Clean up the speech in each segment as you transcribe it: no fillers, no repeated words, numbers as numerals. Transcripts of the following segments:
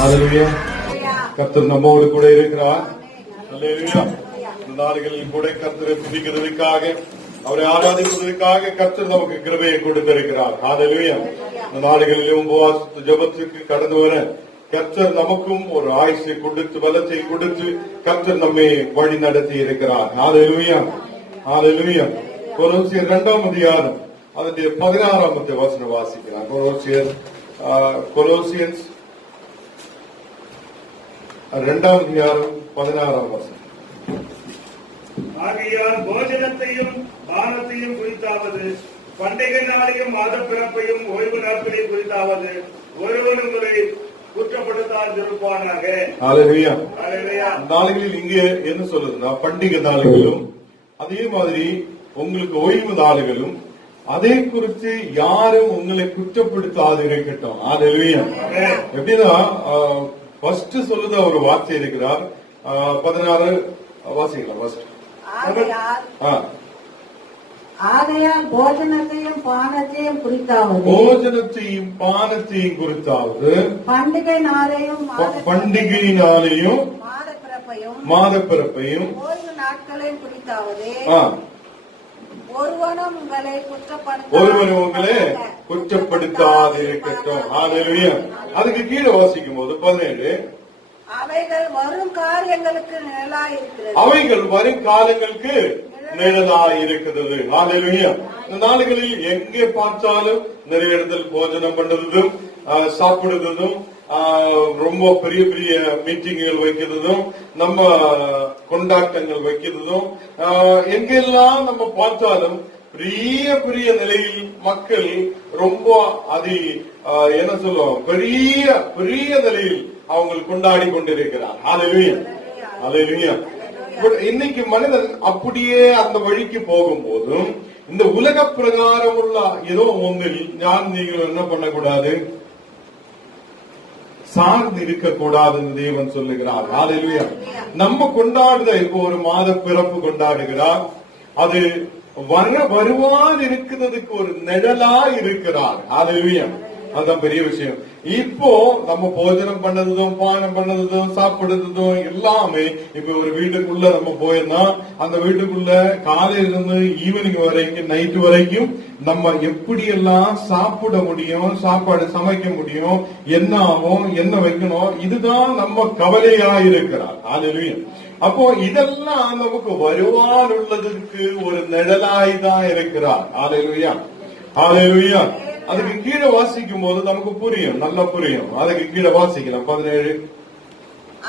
ஹல்லேலூயா. கர்த்தர் நம்மோடு கூட இருக்கிறார். ஹல்லேலூயா. இந்த நாடுகளில் கூட கர்த்தரை துதிக்கிறதுக்காக, அவரை ஆராதிப்பதற்காக கர்த்தர் நமக்கு கிருபையை கொடுத்திருக்கிறார். ஹல்லேலூயா. இந்த நாடுகளிலும் உபவாச ஜெபத்துக்கு கடந்து வர கர்த்தர் நமக்கும் ஒரு ஆயுசை கொடுத்து, பலத்தை கொடுத்து கர்த்தர் நம்மை வழி நடத்தி இருக்கிறார். ஹல்லேலூயா. ஹல்லேலூயா. கொலோசியர் 2ஆம் அதிகாரம் அதனுடைய 16ஆம் வசனம் வாசிக்கிறார். கொலோசியன்ஸ் 2ஆம் அதிகாரம் 16ஆம் வசனம். ஆகையால் போஜனத்தையும் பானத்தையும் குறித்தாவது, பண்டிகை நாளையும் மாத பிறப்பையும் ஓய்வு நாட்களையும் குறித்தாவது ஒருவன் உங்களை குற்றப்படுத்தாதிருப்பானாக. ஹல்லேலூயா. நாளைகளில் இங்கே என்ன சொல்லுதுன்னா, பண்டிகை நாளுகளும் அதே மாதிரி உங்களுக்கு ஓய்வு நாளுகளும் அதை குறித்து யாரும் உங்களை குற்றப்படுத்தாது இருக்கட்டும். ஹல்லேலூயா. எப்படின்னா ஃபர்ஸ்ட் சொல்லுத ஒரு வார்த்தை இருக்கிறார். 16 வாசிக்கலாம். ஃபர்ஸ்ட் ஆகையால் போஜனத்தையும் பானத்தையும் குறித்தாவது, பண்டிகை நாளையும் மாதப்பிறப்பையும் ஓய்வு நாட்களையும் குறித்தாவது ஒருவனும் உங்களை குற்றப்படுத்தாதிருக்கட்டும். ஹல்லேலூயா. அதுக்கு கீழே வாசிக்கும் போது 17, அவைகள் வரும் காரியங்களுக்கு நிழலாயிருக்கிறது. அவைகள் வரும் காலங்களுக்கு நிழலாயிருக்கிறது. ஹல்லேலூயா. இந்த நாடுகளில் எங்கே பார்த்தாலும் நிறைய இடத்தில் போஜனம் பண்றதும் சாப்பிடுறதும், ரொம்ப பெரிய பெரிய மீட்டிங்குகள் வைக்கிறதும், நம்ம கொண்டாட்டங்கள் வைக்கிறதும், எங்கெல்லாம் நம்ம பார்த்தாலும் பெரிய பெரிய நிலையில் மக்கள் ரொம்ப என்ன சொல்லுவோம், பெரிய பெரிய நிலையில் அவங்க கொண்டாடி கொண்டிருக்கிறார். ஹல்லேலூயா. ஹல்லேலூயா. இன்னைக்கு மனிதன் அப்படியே அந்த வழிக்கு போகும்போதும் இந்த உலக பிரகாரம் உள்ள ஏதோ ஒன்றில் நீங்கள் என்ன பண்ணக்கூடாது, சார்ந்து இருக்கக்கூடாதுன்னு தேவன் சொல்லுகிறார். ஹல்லேலூயா. நம்ம கொண்டாடுத இப்போ ஒரு மாத பிறப்பு கொண்டாடுகிறார், அது வருவான் இருக்கிறதுக்கு ஒரு நிழலா இருக்கிறார். ஹல்லேலூயா. அதுதான் பெரிய விஷயம். இப்போ நம்ம போஜனம் பண்ணதும் பானம் பண்ணதும் சாப்பிடுறதும் எல்லாமே இப்ப ஒரு வீட்டுக்குள்ள நம்ம போயிருந்தா அந்த வீட்டுக்குள்ள காலையில இருந்து ஈவினிங் வரைக்கும், நைட்டு வரைக்கும் நம்ம எப்படி எல்லாம் சாப்பிட முடியும், சாப்பாடு சமைக்க முடியும், என்ன ஆகும், என்ன வைக்கணும், இதுதான் நம்ம கவலையா இருக்கிறார். ஹல்லேலூயா. அப்போ இதெல்லாம் நமக்கு வருவான் உள்ளதற்கு ஒரு நிழலாய் தான் இருக்கிறார். ஹல்லேலூயா. ஹல்லேலூயா. அதுக்கு கீழே வாசிக்கும் போது நமக்கு புரியும், நல்லா புரியும். அதுக்கு கீழே வாசிக்கலாம். 17,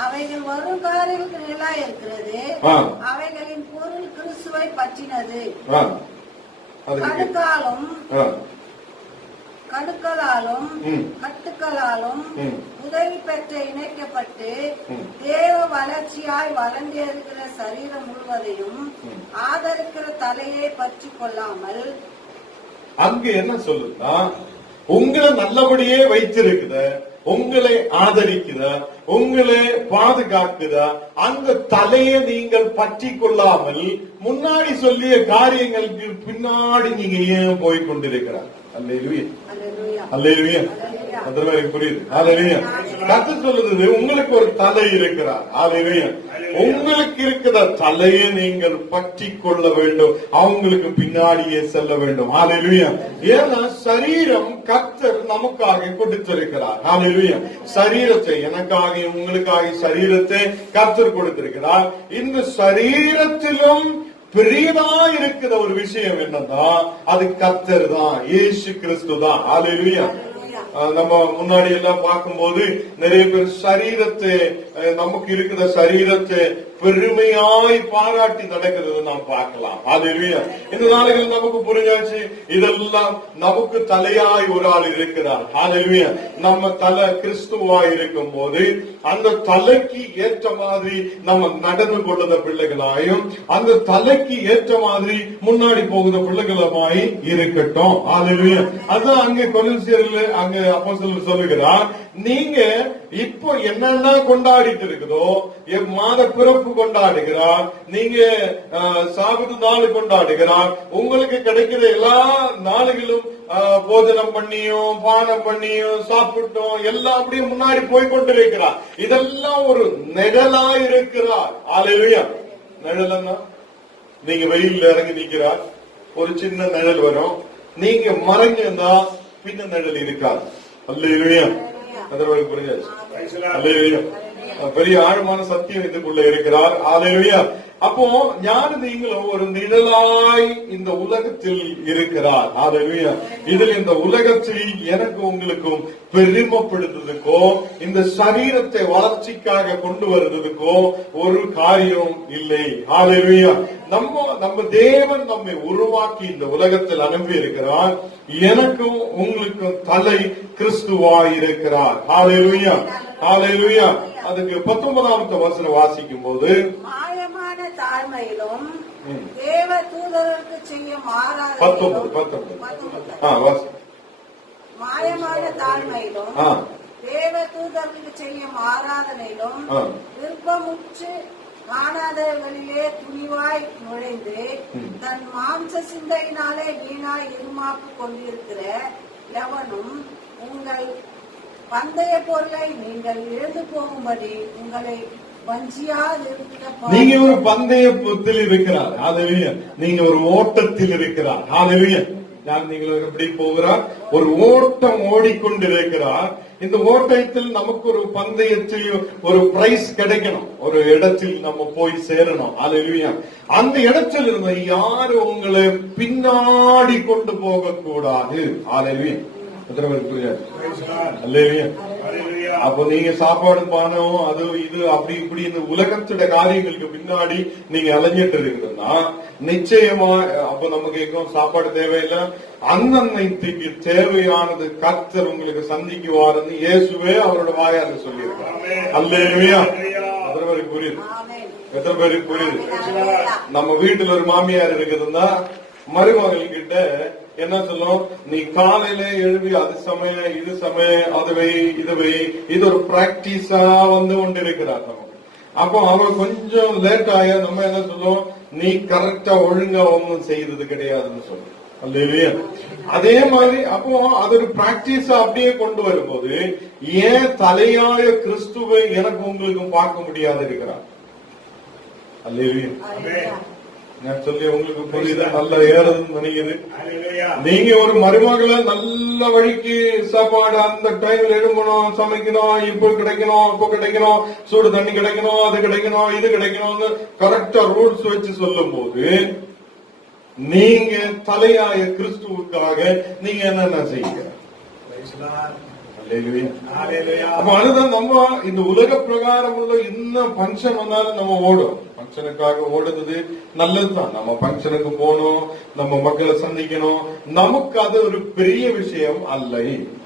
அவைகள் வரும் காரியங்களுக்கு நிழலாயிருக்கிறது, அவைகளின் பொருள் கிறிஸ்துவை பற்றினது, கடுக்களாலும் கட்டுக்களாலும் உதவி பெற்ற இணைக்கப்பட்டு தேவ வளர்ச்சியாய் வளர்ந்திருக்கிற சரீரம் முழுவதையும் ஆதரிக்கிற தலையை பற்றி கொள்ளாமல், அங்க என்ன சொல்லுன்னா, உங்களை நல்லபடியே வைத்திருக்குத, உங்களை ஆதரிக்குத, உங்களை பாதுகாக்குத, அந்த தலையை நீங்கள் பற்றி கொள்ளாமல் முன்னாடி சொல்லிய காரியங்களுக்கு பின்னாடி நீங்க ஏன் போய் கொண்டிருக்கிறார். அல்லேலூயா. அல்லேலூயா. புரியுது. ஹல்லேலூயா. கர்த்தர் சொல்லுது, உங்களுக்கு ஒரு தலை இருக்கிறார். ஹல்லேலூயா. உங்களுக்கு இருக்கிற தலையை நீங்கள் பற்றி கொள்ள வேண்டும், அவங்களுக்கு பின்னாடியே செல்ல வேண்டும். ஹல்லேலூயா. ஏன்னா சரீரம் கர்த்தர் நமக்காக கொடுத்திருக்கிறார். ஹல்லேலூயா. சரீரத்தை எனக்காக உங்களுக்காக சரீரத்தை கர்த்தர் கொடுத்திருக்கிறார். இந்த சரீரத்திலும் பெரியதா இருக்கிற ஒரு விஷயம் என்னன்னா, அது கர்த்தர் தான், இயேசு கிறிஸ்து தான். ஹல்லேலூயா. நம்ம முன்னாடி எல்லாம் பார்க்கும்போது நிறைய பேர் சரீரத்தை, நமக்கு இருக்கிற சரீரத்தை பெருமையாய் பாராட்டி நடக்கிறது நாம் பார்க்கலாம். ஹல்லேலூயா. இந்த நாளைகள் நமக்கு புரிஞ்சாச்சு, இதெல்லாம் நமக்கு தலையாய் ஒரு ஆள் இருக்கிறார். ஹல்லேலூயா. நம்ம தலை கிறிஸ்துவாய் இருக்கும் போது அந்த தலைக்கு ஏற்ற மாதிரி நம்ம நடந்து கொள்ளுத பிள்ளைகளாயும், அந்த தலைக்கு ஏற்ற மாதிரி முன்னாடி போகுத பிள்ளைகளுமாய் இருக்கட்டும். ஹல்லேலூயா. அதான் அங்கே கொலோசியர்ல அங்க அப்போஸ்தலர் சொல்லுகிறார், நீங்க இப்போ என்னென்ன கொண்டாடிட்டு இருக்குதோ, என் மாத பிறப்பு கொண்டாடுகிறார், நீங்க சாகுது நாள் கொண்டாடுகிறார், உங்களுக்கு கிடைக்கிற எல்லா நாளுகளும் போஜனம் பண்ணியும் பானம் பண்ணியும் சாப்பிட்டோம் எல்லாம் அப்படியே முன்னாடி போய் கொண்டிருக்கிறார். இதெல்லாம் ஒரு நிழலா இருக்கிறார். அல்லேலூயா. நிழலன்னா நீங்க வெயில்ல இறங்கி நிக்கிறார், ஒரு சின்ன நிழல் வரும். நீங்க மறைஞ்சிருந்தா பின்ன நிழல் இருக்காது. அல்லேலூயா. அதற்கு புரிஞ்சாச்சு. அல்லேலூயா. பெரிய ஆழமான சத்தியம் இதுக்குள்ள இருக்கிறார். அல்லேலூயா. அப்போ ஞான நீங்களும் ஒரு நிழலாய் இந்த உலகத்தில் இருக்கிறார். அல்லேலூயா. இதில் இந்த உலகத்தில் எனக்கு உங்களுக்கும் பெருமைப்படுத்துறதுக்கோ இந்த சரீரத்தை வளர்ச்சிக்காக கொண்டு வருவதற்கோ ஒரு காரியம் இல்லை. அல்லேலூயா. நம்ம தேவன் நம்மை உருவாக்கி இந்த உலகத்தில் அனுப்பி இருக்கிறார். எனக்கும் உங்களுக்கும் தலை கிறிஸ்துவாய் இருக்கிறார். அல்லேலூயா. அல்லேலூயா. அதுக்கு 19வது வசனம் வாசிக்கும் போது, மாயமான தாழ்மையிலும் தேவ தூதருக்கு செய்யும் 19 மாயமான தாழ்மையிலும் தேவ தூதருக்கு செய்யும் ஆராதனையிலும் விருப்பமுற்று காணாதவர்களிலே துணிவாய் நுழைந்து தன் மாம்ச சிந்தையினாலே வீணாய் இருமாப்பு கொண்டிருக்கிற எவனும் உங்கள் பந்தய பொருளை நீங்கள் இழந்து போகும்படி உங்களை நீங்க ஒரு பந்தயத்தில் இருக்கிறார். அல்லேலூயா. நீங்க ஒரு ஓட்டத்தில் இருக்கிறார். அல்லேலூயா. நீங்கள் எப்படி போகிறார்? ஒரு ஓட்டம் ஓடிக்கொண்டிருக்கிறார். இந்த ஓட்டத்தில் நமக்கு ஒரு பந்தயத்தில் ஒரு பிரைஸ் கிடைக்கணும், ஒரு இடத்தில் நம்ம போய் சேரணும். அல்லேலூயா. அந்த இடத்தில் இருந்த யாரும் உங்களை பின்னாடி கொண்டு போக கூடாது. அல்லேலூயா. அப்போ நீங்க சாப்பாடு பானம் அது இது அப்படி இப்படி இந்த உலகத்தோட காரியங்களுக்கு பின்னாடி நீங்க அலைஞ்சிட்டு இருக்கிறதுனா நிச்சயமா அப்ப நம்ம கேட்கும் சாப்பாடு தேவையில்லை. அன்னன்னைக்கு தேவையானது கர்த்தர் உங்களுக்கு சந்திக்குவாருன்னு இயேசுவே அவரோட வாயால சொல்லியிருக்காரு. அல்லேலூயா. அதற்கு புரியுது? எத்தனை பேருக்கு புரியுது? நம்ம வீட்டுல ஒரு மாமியார் இருக்குதுன்னா மருமகள் கிட்ட என்ன சொல்லும்? நீ காலையில எழுதி அது சமயம் இது சமயம் அதுவை இதுவை இது ஒரு பிராக்டிஸா வந்து கொண்டிருக்கிறார் நமக்கு. அப்போ அவ கொஞ்சம் லேட் ஆயா நம்ம என்ன சொல்லுவோம்? நீ கரெக்டா ஒழுங்கா ஒன்னும் செய்யறது கிடையாதுன்னு சொல்லுவோம். அல்லேலூயா. அதே மாதிரி அப்போ அது ஒரு பிராக்டிஸா அப்படியே கொண்டு வரும்போது ஏன் தலையாய கிறிஸ்துவை எனக்கு உங்களுக்கும் பார்க்க முடியாது இருக்கிறார். அல்லேலூயா. நான் சொல்லி உங்களுக்கு புரியுதா? நல்ல ஏறதுன்னு நினைக்குது. நீங்க ஒரு மருமகளை நல்ல வழிக்கு சாப்பாடு அந்த டைம்ல எழும்பணும், சமைக்கணும், இப்போ கிடைக்கணும் இப்போ கிடைக்கணும், சூடு தண்ணி கிடைக்கணும், அது கிடைக்கணும், இது கிடைக்கணும்னு கரெக்டா ரூல்ஸ் வச்சு சொல்லும் போது நீங்க தலையாய கிறிஸ்துவுக்காக நீங்க என்னென்ன செய்யுங்க? அப்ப அதுதான் நம்ம இந்த உலக பிரகாரம் உள்ள இன்னும் பங்கன் வந்தாலும் நம்ம ஓடும். பங்கனுக்காக ஓடுறது நல்லதுதான். நம்ம பங்கனுக்கு போகணும், நம்ம மக்களை சந்திக்கணும், நமக்கு அது ஒரு பெரிய விஷயம் அல்ல.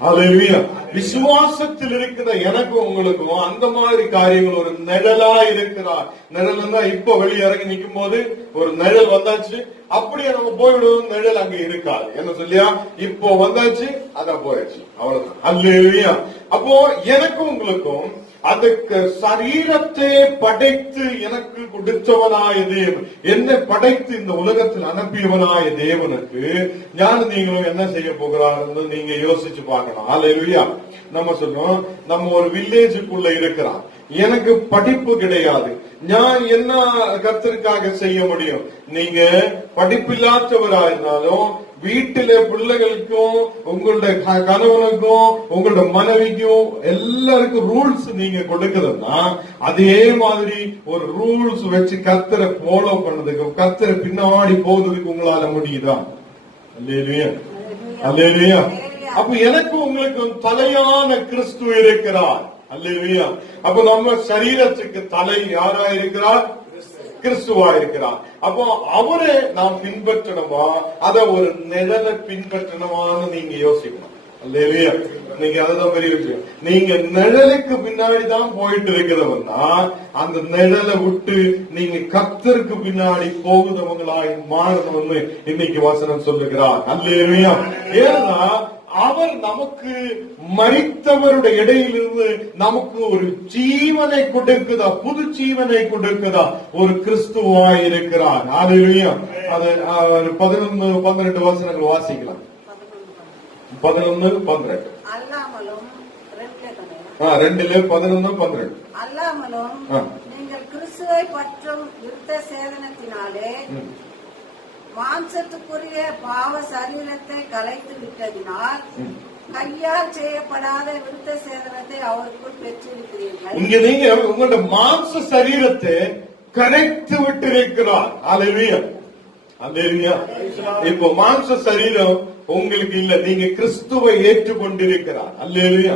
அல்லேலூயா. விசுவாசத்தில் இருக்கிற எனக்கும் உங்களுக்கும் அந்த மாதிரி காரியங்கள் ஒரு நிழலா இருக்கிறார். நிழல் தான் இப்ப வெளியிறங்கி நிற்கும் போது ஒரு நிழல் வந்தாச்சு, அப்படியே நம்ம போய்விடுவோம், நிழல் அங்க இருக்காது. என்ன சொல்லியா? இப்போ வந்தாச்சு, அதான் போயாச்சு, அவ்வளவுதான். அல்லேலூயா. அப்போ எனக்கும் உங்களுக்கும் அதுக்கு சரீரத்தை படைத்து எனக்கு கொடுத்தவனாய தேவன், என்னை படைத்து இந்த உலகத்தில் அனுப்பியவனாய தேவனுக்கு ஞான நீங்களும் என்ன செய்ய போகிறார் நீங்க யோசிச்சு பார்க்கணும். அல்லேலூயா. நம்ம சொல்றோம், நம்ம ஒரு வில்லேஜுக்குள்ள இருக்கிறோம், எனக்கு படிப்பு கிடையாது, நான் என்ன கர்த்தருக்காக செய்ய முடியும்? நீங்க படிப்பில்லாதவரா இருந்தாலும் வீட்டில பிள்ளைகளுக்கும் உங்களுடைய கணவனுக்கும் உங்களோட மனைவிக்கும் எல்லாருக்கும் ரூல்ஸ் நீங்க கொடுக்கறதுன்னா அதே மாதிரி ஒரு ரூல்ஸ் வச்சு கர்த்தரை ஃபாலோ பண்ணதுக்கு, கர்த்தரை பின்னாடி போவதுக்கு உங்களால முடியுதா? அல்லேலூயா. அல்லேலூயா. அப்ப எனக்கு உங்களுக்கு தலையான கிறிஸ்து இருக்கிறார். அல்லேலூயா. அப்ப நம்ம சரீரத்துக்கு தலை யாரா இருக்கிறார்? கிறிஸ்துவா இருக்கிறார். அப்போ அவரை நாம் பின்பற்றணுமா, அத ஒரு நிழலை பின்பற்றணுமான்னு நீங்க யோசிக்கணும். அல்லேலூயா. நீங்க அதுதான் பெரிய விஷயம். நீங்க நிழலுக்கு பின்னாடிதான் போயிட்டு இருக்கிறவன்னா அந்த நிழலை விட்டு நீங்க கர்த்தருக்கு பின்னாடி போகுதவங்களாய் மாறணும்னு இன்னைக்கு வசனம் சொல்லுகிறார். அல்லேலூயா. ஏன்னா அவர் நமக்கு மரித்தவருடைய இடையிலிருந்து நமக்கு ஒரு ஜீவனை கொடுக்குதா, புது ஜீவனை கொடுக்குதா, ஒரு கிறிஸ்துவாய் இருக்கிறார். ஹல்லேலூயா. அது 11-12 வசனங்கள் வாசிக்கலாம். 11-12 அல்லாமலும் 2:11-12 அல்லாமலும் நீங்கள் கிறிஸ்துவை பற்றும் யுத்த சேதனத்தினாலே மாம்சத்துக்குரிய பாவ சரீரத்தை கலைத்து விட்டதினால் கையால் செய்யப்படாத விருத்த சேதனத்தை அவருக்குள் பெற்றிருக்கிறீர்கள். இங்க நீங்க உங்களோட மாம்ச சரீரத்தை கரைத்து விட்டிருக்கிறார். ஹல்லேலூயா. ஹல்லேலூயா. இப்போ மாம்ச சரீரம் உங்களுக்கு இல்ல, நீங்க கிறிஸ்துவை ஏற்றுக்கொண்டிருக்கிறார். ஹல்லேலூயா.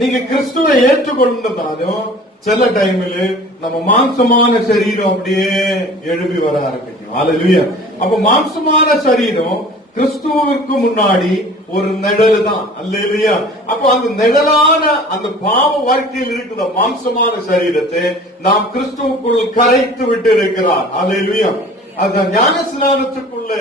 நீங்க கிறிஸ்துவை ஏற்றுக்கொண்டதாலும் சில டைம்ல நம்ம மாம்சமான சரீரம் அப்படியே எழுப்பி வர ஆரம்பிக்கும். ஹல்லேலூயா. அப்ப மாம்சமான சரீரம் கிறிஸ்துவுக்கு முன்னாடி ஒரு நிழல் தான். அல்லேலூயா. அப்ப அந்த நிழலான அந்த பாவ வாழ்க்கையில் இருக்கிற மாம்சமான சரீரத்தை நாம் கிறிஸ்துவுக்குள் கரைத்து விட்டு இருக்கிறார். அல்லேலூயா. அந்த ஞான ஸ்நானத்துக்குள்ள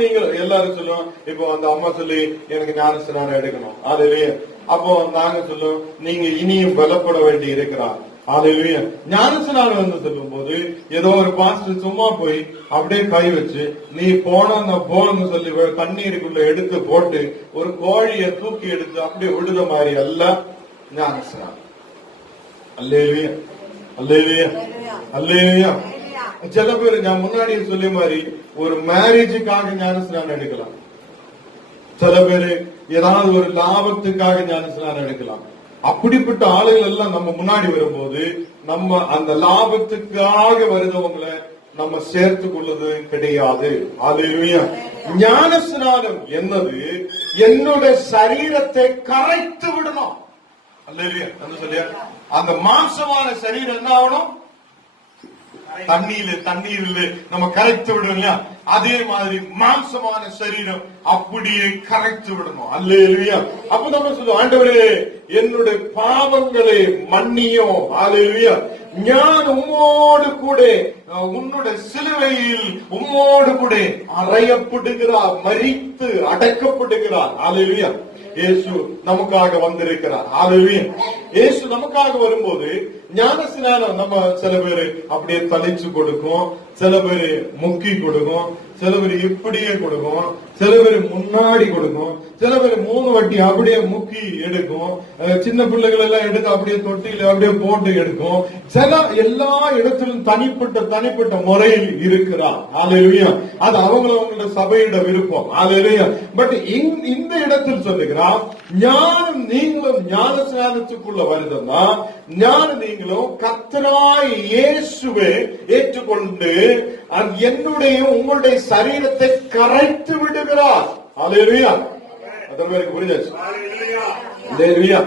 நீங்கள் எல்லாரும் சொல்லுவோம். இப்போ அந்த அம்மா சொல்லி எனக்கு ஞான ஸ்நானம் எடுக்கணும். அல்லேலூயா. அப்போ நாங்க சொல்லுவோம், நீங்க இனியும் பலப்பட வேண்டி இருக்கிறார். ஹல்லேலூயா. ஞான ஸ்நானம் வந்து சொல்லும் போது ஏதோ ஒரு பாஸ்டர் சும்மா போய் அப்படியே கை வச்சு நீ போனன்னு சொல்லி தண்ணீருக்குள்ள எடுத்து போட்டு ஒரு கோழியை தூக்கி எடுத்து அப்படியே விடுத மாதிரி அல்ல ஞான ஸ்நானம். அல்லேலூயா. அல்லேலூயா. அல்லேலூயா. சில பேர் நான் முன்னாடி சொல்லிய மாதிரி ஒரு மேரேஜுக்காக ஞான ஸ்நானம் எடுக்கலாம். சில பேரு ஏதாவது ஒரு லாபத்துக்காக ஞான ஸ்நானம் எடுக்கலாம். அப்படிப்பட்ட ஆளுகள் எல்லாம் நம்ம முன்னாடி வரும்போது நம்ம அந்த லாபத்துக்காக வருதவங்களை நம்ம சேர்த்து கொள்வது கிடையாது. ஹல்லேலூயா. ஞான ஸ்நானம் என்னது? என்னுடைய சரீரத்தை கரைத்து விடணும். அல்லேலூயா. சொல்லியா அந்த மாம்சமான சரீரம் என்ன ஆகணும்? தண்ணீரில் நம்ம கரைத்து விடணும். அதே மாதிரி மாம்சமான சரீரம் அப்படியே கரைத்து விடணும். அல்லேலூயா. அப்ப நம்ம சொல்லுவோம், ஆண்டவரே என்னுடைய பாவங்களை மன்னியும். அல்லேலூயா. ஞான் உம்மோடு கூட உன்னுடைய சிலுவையில் உம்மோடு கூட அறையப்படுகிறார், மரித்து அடக்கப்படுகிறார். அல்லேலூயா. இயேசு நமக்காக வந்திருக்கிறார். ஹல்லேலூயா. இயேசு நமக்காக வரும்போது ஞான ஸ்நானம் நம்ம சில பேரு அப்படியே தளிச்சு கொடுக்கும், சில பேரு முக்கி கொடுக்கும், சில பேர் இப்படியே கொடுக்கும், சில பேர் முன்னாடி கொடுக்கும், சில பேர் 3 வாட்டி அப்படியே முக்கி எடுக்கும், சின்ன பிள்ளைகள் எல்லாம் எடுத்து அப்படியே தொட்டியில அப்படியே போட்டு எடுக்கும். சில எல்லா இடத்திலும் தனிப்பட்ட முறையில் இருக்கிறார். ஹல்லேலூயா. அது அவங்களோட சபையிட விருப்பம். ஹல்லேலூயா. பட் இந்த இடத்தில் சொல்லுகிறார், ஞானம் நீங்களும் ஞான ஸ்நானத்துக்குள்ள வருதுன்னா ஞானம் நீங்களும் கர்த்தராய் இயேசுவை ஏற்றுக்கொண்டு என்னுடைய உங்களுடைய சரீரத்தை கரைத்து விடுகிறார். ஹல்லேலூயா. அதற்கு புரிஞ்சாச்சு. ஹல்லேலூயா.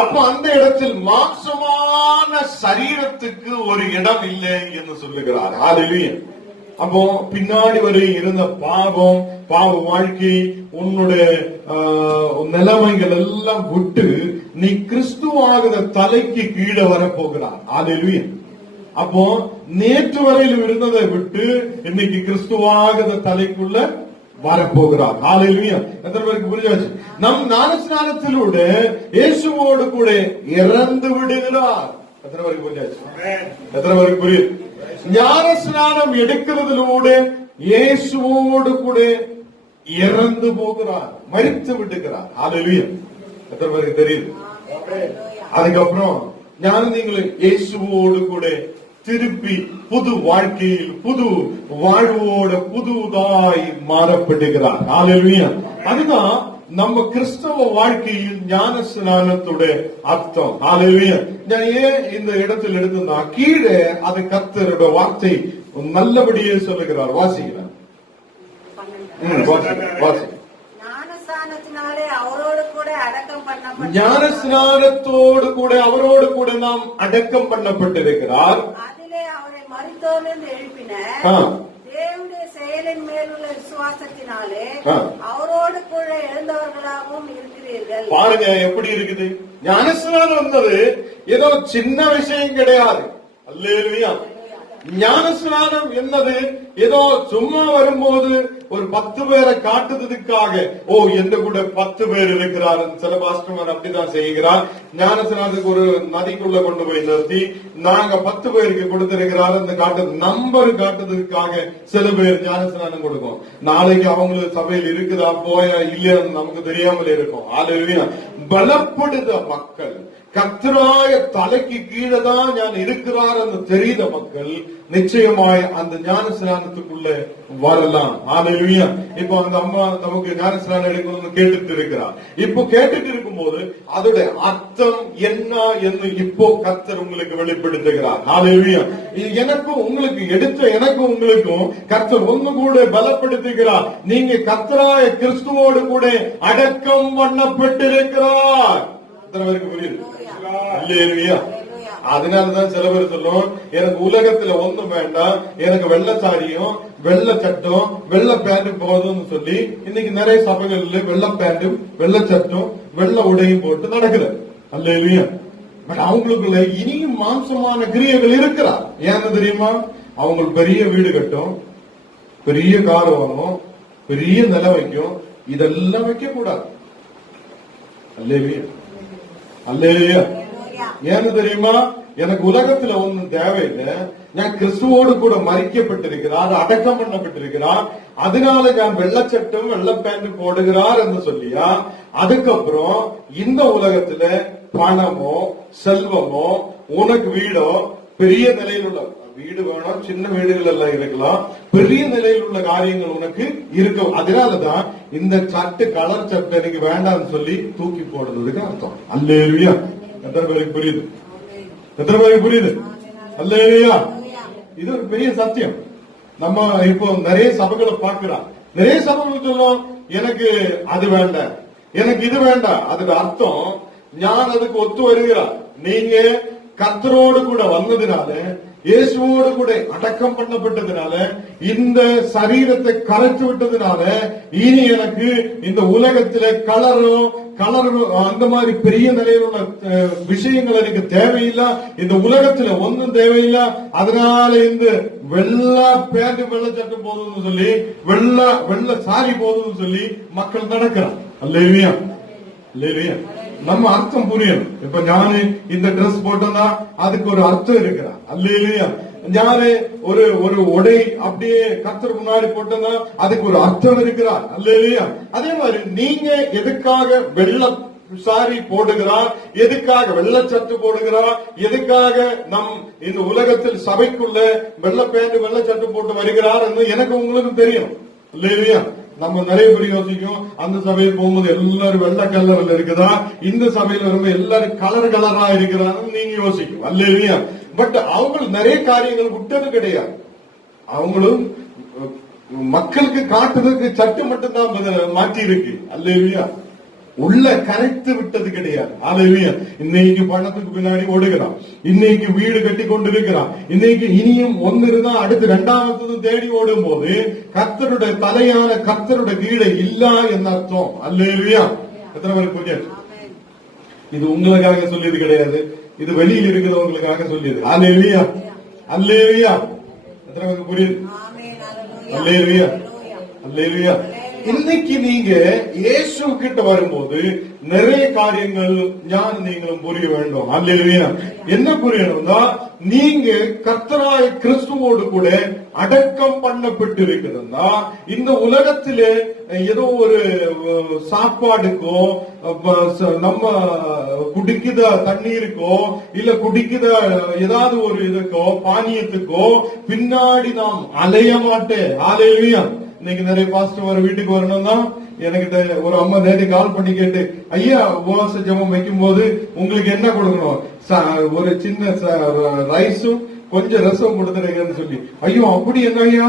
அப்ப அந்த இடத்தில் மாம்சமான சரீரத்துக்கு ஒரு இடம் இல்லை என்று சொல்லுகிறார். ஹல்லேலூயா. அப்போ பின்னாடி வரை இருந்த பாவ வாழ்க்கை உன்னுடைய நிலைமைகள் எல்லாம் விட்டு நீ கிறிஸ்துவாகிற தலைக்கு கீழே வரப்போகிறார். ஹல்லேலூயா. அப்போ நேற்று வரையில் இருந்ததை விட்டு இன்னைக்கு கிறிஸ்துவாகிற தலைக்குள்ள வரப்போகிறார். ஹல்லேலூயா. எத்தனை பேருக்கு புரிஞ்சாச்சு? நம் ஞானஸ்நானத்திலூടെ இயேசுவோடு கூட இறந்து விடுகிறார். எத்தனை பேருக்கு புரிஞ்சாச்சு? எத்தனை பேருக்கு புரியுது? ஞான ஸ்நானம் எடுக்கிறதிலூടെ இயேசுவோடு கூட இறந்து போகிறார், மரித்து விடுகிறார். ஹல்லேலூயா. எத்தனை பேருக்கு தெரியுது? அதுக்கப்புறம் ஞானம் நீங்களும் இயேசுவோடு கூட திருப்பி புது வாழ்க்கையில் புது வாழ்வோட புதுதாய் மாறப்படுகிறார். ஹல்லேலூயா. அதுதான் நம்ம கிறிஸ்தவ வாழ்க்கையில் ஞான ஸ்நானத்தோட அர்த்தம். ஹல்லேலூயா. நான் ஏன் இந்த இடத்தில் எடுத்தா கீழே அது கர்த்தரோட வார்த்தை நல்லபடியே சொல்லுகிறார். வாசிக்கிறேன். ஞான ஸ்நானத்தோடு கூட அவரோடு கூட நாம் அடக்கம் பண்ணப்பட்டிருக்கிறார். அதிலே அவரை மரித்தோரிலிருந்து எழுப்பினார். தேவனுடைய செயலின் மேலுள்ள விசுவாசத்தினாலே அவரோடு கூட எழுந்தவர்களாகவும் இருக்கிறீர்கள். பாருங்க எப்படி இருக்குது. ஞானஸ்நானம் வந்தது ஏதோ சின்ன விஷயம் கிடையாது. அல்லேலூயா. ஞானஸ்நானம் என்னது ஏதோ சும்மா வரும்போது ஒரு 10 பேரை காட்டுறதுக்காக, ஓ எந்த கூட 10 பேர் இருக்கிறார். சில பாஸ்டர்மார் அப்படிதான் செய்கிறார். ஞானஸ்நானத்துக்கு ஒரு நதிக்குள்ள கொண்டு போய் நிறுத்தி நாங்க 10 பேருக்கு கொடுத்திருக்கிறார் அந்த காட்டு நம்பர் காட்டுறதுக்காக சில பேர் ஞானஸ்நானம் கொடுக்கும். நாளைக்கு அவங்களுக்கு சபையில் இருக்குதா போயா இல்லையான்னு நமக்கு தெரியாமல் இருக்கும். அல்லேலூயா. பலப்படுத மக்கள், கர்த்தராய தலைக்கு கீழே தான் ஞான இருக்கிறார் என்று தெரிந்த மக்கள் நிச்சயமாய் அந்த ஞானஸ்நானத்துக்குள்ள வரலாம். அல்லேலூயா. இப்போ அந்த அம்மா நமக்கு ஞானஸ்நானம் எடுக்கணும்னு கேட்டுட்டு இருக்கிறார். இப்போ கேட்டுட்டு இருக்கும்போது அதோட அர்த்தம் என்ன என்று இப்போ கர்த்தர் உங்களுக்கு வெளிப்படுத்துகிறார். அல்லேலூயா. எனக்கும் உங்களுக்கு எனக்கும் உங்களுக்கும் கர்த்தர் ஒன்னு கூட பலப்படுத்துகிறார். நீங்க கர்த்தராய கிறிஸ்துவோடு கூட அடக்கம் பண்ணப்பட்டிருக்கிறார். புரியுது? அல்லேலூயா. அதனாலதான் சில பேர் சொல்லும், எனக்கு உலகத்துல ஒண்ணும் வேண்டாம், எனக்கு வெள்ளை சாரியும் வெள்ளை சட்டம் வெள்ளை பேண்ட் போதும்னு சொல்லி இன்னைக்கு நிறைய சபைகள்ல வெள்ளை பேண்டும் வெள்ளை சட்டம் வெள்ளை உடையும் போட்டு நடக்குது. அல்லேலூயா. பட் அவங்களுக்குள்ள இனியும் மாம்சமான கிரியைகள் இருக்கிறார். ஏன்னு தெரியுமா? அவங்க பெரிய வீடு கட்டும், பெரிய கார் வாங்கும், பெரிய நிலம் வைக்கும், இதெல்லாம் வைக்க கூடாது. அல்லேலூயா. அல்லேலூயா. ஏன்னு தெரியுமா? எனக்கு உலகத்துல ஒன்னும் தேவையில்லை, நான் கிறிஸ்துவோடு கூட மறிக்கப்பட்டிருக்கிறார், அடக்கம் பண்ணப்பட்டிருக்கிறார், அதனால நான் வெள்ளச்சட்டம் வெள்ளை பேண்ட் போடுகிறார் என்று சொல்லியா, அதுக்கப்புறம் இந்த உலகத்துல பணமோ செல்வமோ உனக்கு வீடோ பெரிய நிலையில் உள்ள வீடு வேணும், சின்ன வீடுகள் எல்லாம் இருக்கலாம், பெரிய நிலையில் உள்ள காரியங்கள் உனக்கு இருக்கும். அதனாலதான் இந்த சட்டு கலர் சட்டை எனக்கு வேண்டாம்னு சொல்லி தூக்கி போடுறதுக்கு அர்த்தம். அல்லேலூயா. எத்தனை பேருக்கு புரியுது? எத்தனை பேருக்கு புரியுது? அல்லேலூயா. இது ஒரு பெரிய சத்தியம். நம்ம இப்போ நிறைய சபைகளை பார்க்கிறோம். நிறைய சபைகள் சொல்லும், எனக்கு அது வேண்டாம், எனக்கு இது வேண்டாம். அதுக்கு அர்த்தம் ஞான் அதுக்கு ஒத்து வருகிறார். நீங்க கர்த்தரோடு கூட வந்ததுனால, இயேசுவோடு கூட அடக்கம் பண்ணப்பட்டதுனால, இந்த சரீரத்தை கரைத்து விட்டதுனால, இனி எனக்கு இந்த உலகத்தில கலரும் அந்த மாதிரி பெரிய நிலையில் உள்ள விஷயங்கள் எனக்கு தேவையில்லை, இந்த உலகத்துல ஒன்றும் தேவையில்லை, அதனால இந்த வெள்ளை பேண்ட் வெள்ளை சட்டம் போதும்னு சொல்லி வெள்ளை சாரி போதும்னு சொல்லி மக்கள் நடக்கிறான். அல்லேலூயா. அல்லேலூயா. நம்ம அர்த்தம் புரியணும். இப்ப ஞானு இந்த டிரெஸ் போட்டோம்னா அதுக்கு ஒரு அர்த்தம் இருக்கிறான். அல்லேலூயா. ஞானு ஒரு உடை அப்படியே கர்த்தர் முன்னாடி போட்டோம்னா அதுக்கு ஒரு அர்த்தம் இருக்கிறார். அல்லேலூயா. அதே மாதிரி நீங்க எதுக்காக வெள்ளை சாரி போடுகிறார், எதுக்காக வெள்ளச்சட்டு போடுகிறார், எதுக்காக நம் இந்த உலகத்தில் சபைக்குள்ள வெள்ளை பேண்ட் வெள்ளை சட்டு போட்டு வருகிறார் என்று எனக்கு உங்களுக்கு தெரியும். இல்லையா? நம்ம நிறைய பேர் யோசிக்கும், அந்த சபையில் போகும்போது எல்லாரும் வெள்ளை கலர்ல இருக்குதா, இந்த சபையில வரும்போது எல்லாரும் கலர் கலரா இருக்கிறான்னு நீங்க யோசிக்கும். அல்லையா? பட் அவங்க நிறைய காரியங்கள் விட்டது கிடையாது. அவங்களும் மக்களுக்கு காட்டுறதுக்கு சட்டு மட்டும்தான் மாற்றி இருக்கு. அல்லையா? உள்ள கரைத்து விட்டது கிடையாது. அல்லேலூயா. இன்னைக்கு பணத்துக்கு பின்னாடி ஓடுகிறான், இன்னைக்கு வீடு கட்டி கொண்டிருக்கிறான், இன்னைக்கு இனியும் ஒன்னு இருந்தா அடுத்து இரண்டாவது தேடி ஓடும் போது கர்த்தருடைய தலையான கர்த்தருடைய கீழே இல்ல என்ன அர்த்தம்? அல்லேலூயா. எத்தனை பேருக்கு புரியாது? இது உங்களுக்காக சொல்லியது கிடையாது, இது வெளியில் இருக்கிறவங்களுக்காக சொல்லியது. அல்லேலூயா. அல்லேலூயா. எத்தனை பேருக்கு புரியுது? அல்லேலூயா. அல்லேலூயா. இன்னைக்கு நீங்க இயேசு கிட்ட வரும்போது நிறைய காரியங்கள் நீங்களும் புரிய வேண்டும். அல்லேலூயா. என்ன புரியணும்னா, நீங்க கர்த்தராய கிறிஸ்துவோடு கூட அடக்கம் பண்ணப்பட்டிருக்கிறதா, இந்த உலகத்திலே ஏதோ ஒரு சாப்பாடுக்கோ நம்ம குடிக்கிற தண்ணீருக்கோ இல்ல குடிக்கிற ஏதாவது ஒரு இதுக்கோ பானியத்துக்கோ பின்னாடி நாம் அலைய மாட்டேன். அல்லேலூயா. இன்னைக்கு நிறைய பாஸ்டர் ஒரு வீட்டுக்கு வரணும்னா எனக்கு ஒரு அம்மா நேற்று கால் பண்ணி கேட்டு, ஐயா உபவாச ஜெபம் வைக்கும் போது உங்களுக்கு என்ன கொடுக்கணும்? ஒரு சின்ன ரைஸும் கொஞ்சம் ரசம் கொடுத்துருங்கன்னு சொல்லி. ஐயோ அப்படி என்ன ஐயா,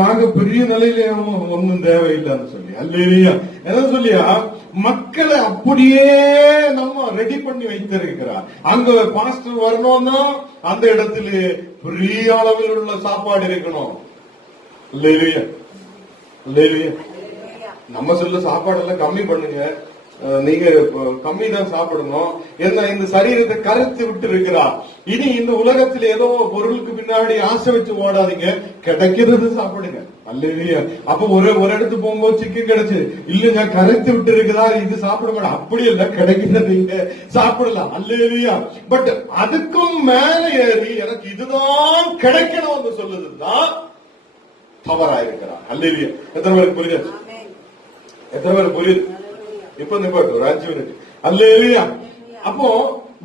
நாங்க பெரிய நிலையில ஒன்னும் தேவையில்லைன்னு சொல்லி. அல்லேலூயா. என்ன சொல்லியா, மக்களை அப்படியே நம்ம ரெடி பண்ணி வைத்திருக்கிறார். அங்க பாஸ்டர் வரணும்னா அந்த இடத்துல பெரிய அளவில் உள்ள சாப்பாடு இருக்கணும். அல்லேலூயா. நம்ம சொல்ல சாப்பாடு எல்லாம் கம்மி பண்ணுங்க, நீங்க கம்மி தான் சாப்பிடணும், என்ன இந்த சரீரத்தை கரைத்து விட்டு இருக்கிறார். இனி இந்த உலகத்துல ஏதோ பொருளுக்கு பின்னாடி ஆசை வச்சு ஓடாதீங்க, கிடைக்கிறது சாப்பிடுங்க. அல்லேலூயா. அப்ப ஒரு இடத்துக்கு போகும்போது சிக்கன் கிடைச்சு, இல்லங்க கரைத்து விட்டு இருக்குதா, இது சாப்பிட மாட்டேன், அப்படி இல்ல, கிடைக்கிறது நீங்க சாப்பிடலாம். அல்லேலூயா. பட் அதுக்கும் மேல ஏறி எனக்கு இதுதான் கிடைக்கணும்னு சொல்லுதுதான் தவறாயிருக்கிறார். அல்லேலூயா. எத்தனை பேருக்கு புரியுது? எத்தனை பேருக்கு புரியுது? இப்ப ஒரு 5 மினிட். அல்லேலூயா. அப்போ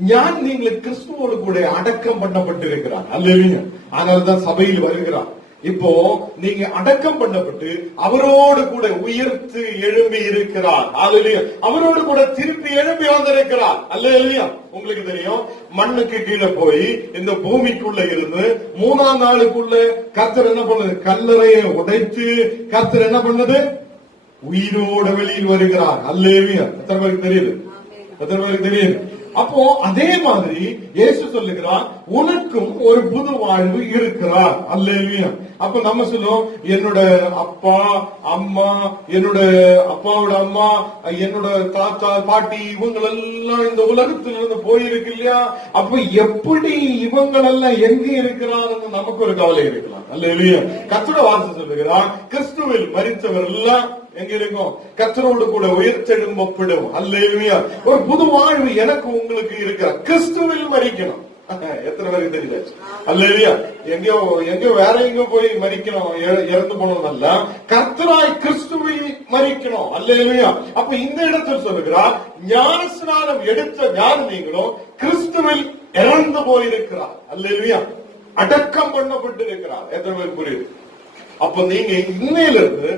ஞான் நீங்கள் கிறிஸ்துவோடு கூட அடக்கம் பண்ணப்பட்டிருக்கிறார். அல்லேலூயா. அதனால்தான் சபையில் வருகிறார். இப்போ நீங்க அடக்கம் பண்ணப்பட்டு அவரோடு கூட உயர்த்து எழும்பி இருக்கிறார். அல்லேலூயா. அவரோடு கூட திருப்பி எழும்பி வந்திருக்கிறார். அல்லேலூயா. உங்களுக்கு தெரியும், மண்ணுக்கு கீழே போய் இந்த பூமிக்குள்ள இருந்து 3ஆம் நாளுக்குள்ள கர்த்தர் என்ன பண்ணது? கல்லறையை உடைத்து கர்த்தர் என்ன பண்ணது? உயிரோட வெளியில் வருகிறார். அல்லேலூயா. எத்தனை பேருக்கு தெரியுது? எத்தனை பேருக்கு தெரியுது? அப்போ அதே மாதிரி இயேசு சொல்லுகிறார், உனக்கும் ஒரு புது வாழ்வு இருக்கிறார். அல்லேலூயா. அப்ப நம்ம சொல்லுவோம், என்னோட அப்பா அம்மா, என்னோட அப்பாவோட அம்மா, என்னோட தாத்தா பாட்டி, இவங்களெல்லாம் இந்த உலகத்துல இருந்து போயிருக்கு இல்லையா? அப்ப எப்படி இவங்களெல்லாம் எங்க இருக்கிறாருன்னு நமக்கு ஒரு கவலை இருக்கலாம். அல்லேலூயா. கர்த்தருடைய வார்த்தை சொல்லுகிறார், கிறிஸ்துவில் மரித்தவர் எல்லாம் எங்க இருக்கும்? கர்த்தரோடு கூட உயர்த்தெழும்பப்படும். அல்லேலூயா. ஒரு புது வாழ்வு எனக்கு உங்களுக்கு இருக்கிற கிறிஸ்துவில் மரிக்கணும். எத்தனை பேருக்கு தெரியல? அல்லேலூயா. எங்கயோ வேற எங்க போய் மரிக்கணும், இறந்து போனோம் அல்ல, கர்த்தராய் கிறிஸ்துவில் மரிக்கணும். அல்லேலூயா. அப்ப இந்த இடத்தில் சொல்லுகிறார், ஞானஸ்நானம் எடுத்த யார் நீங்களும் கிறிஸ்துவில் இறந்து போயிருக்கிறார். அல்லேலூயா. அடக்கம் பண்ணப்பட்டு இருக்கிறார். எத்தனை பேருக்கு புரியுது? அப்ப நீங்க இன்னையிலிருந்து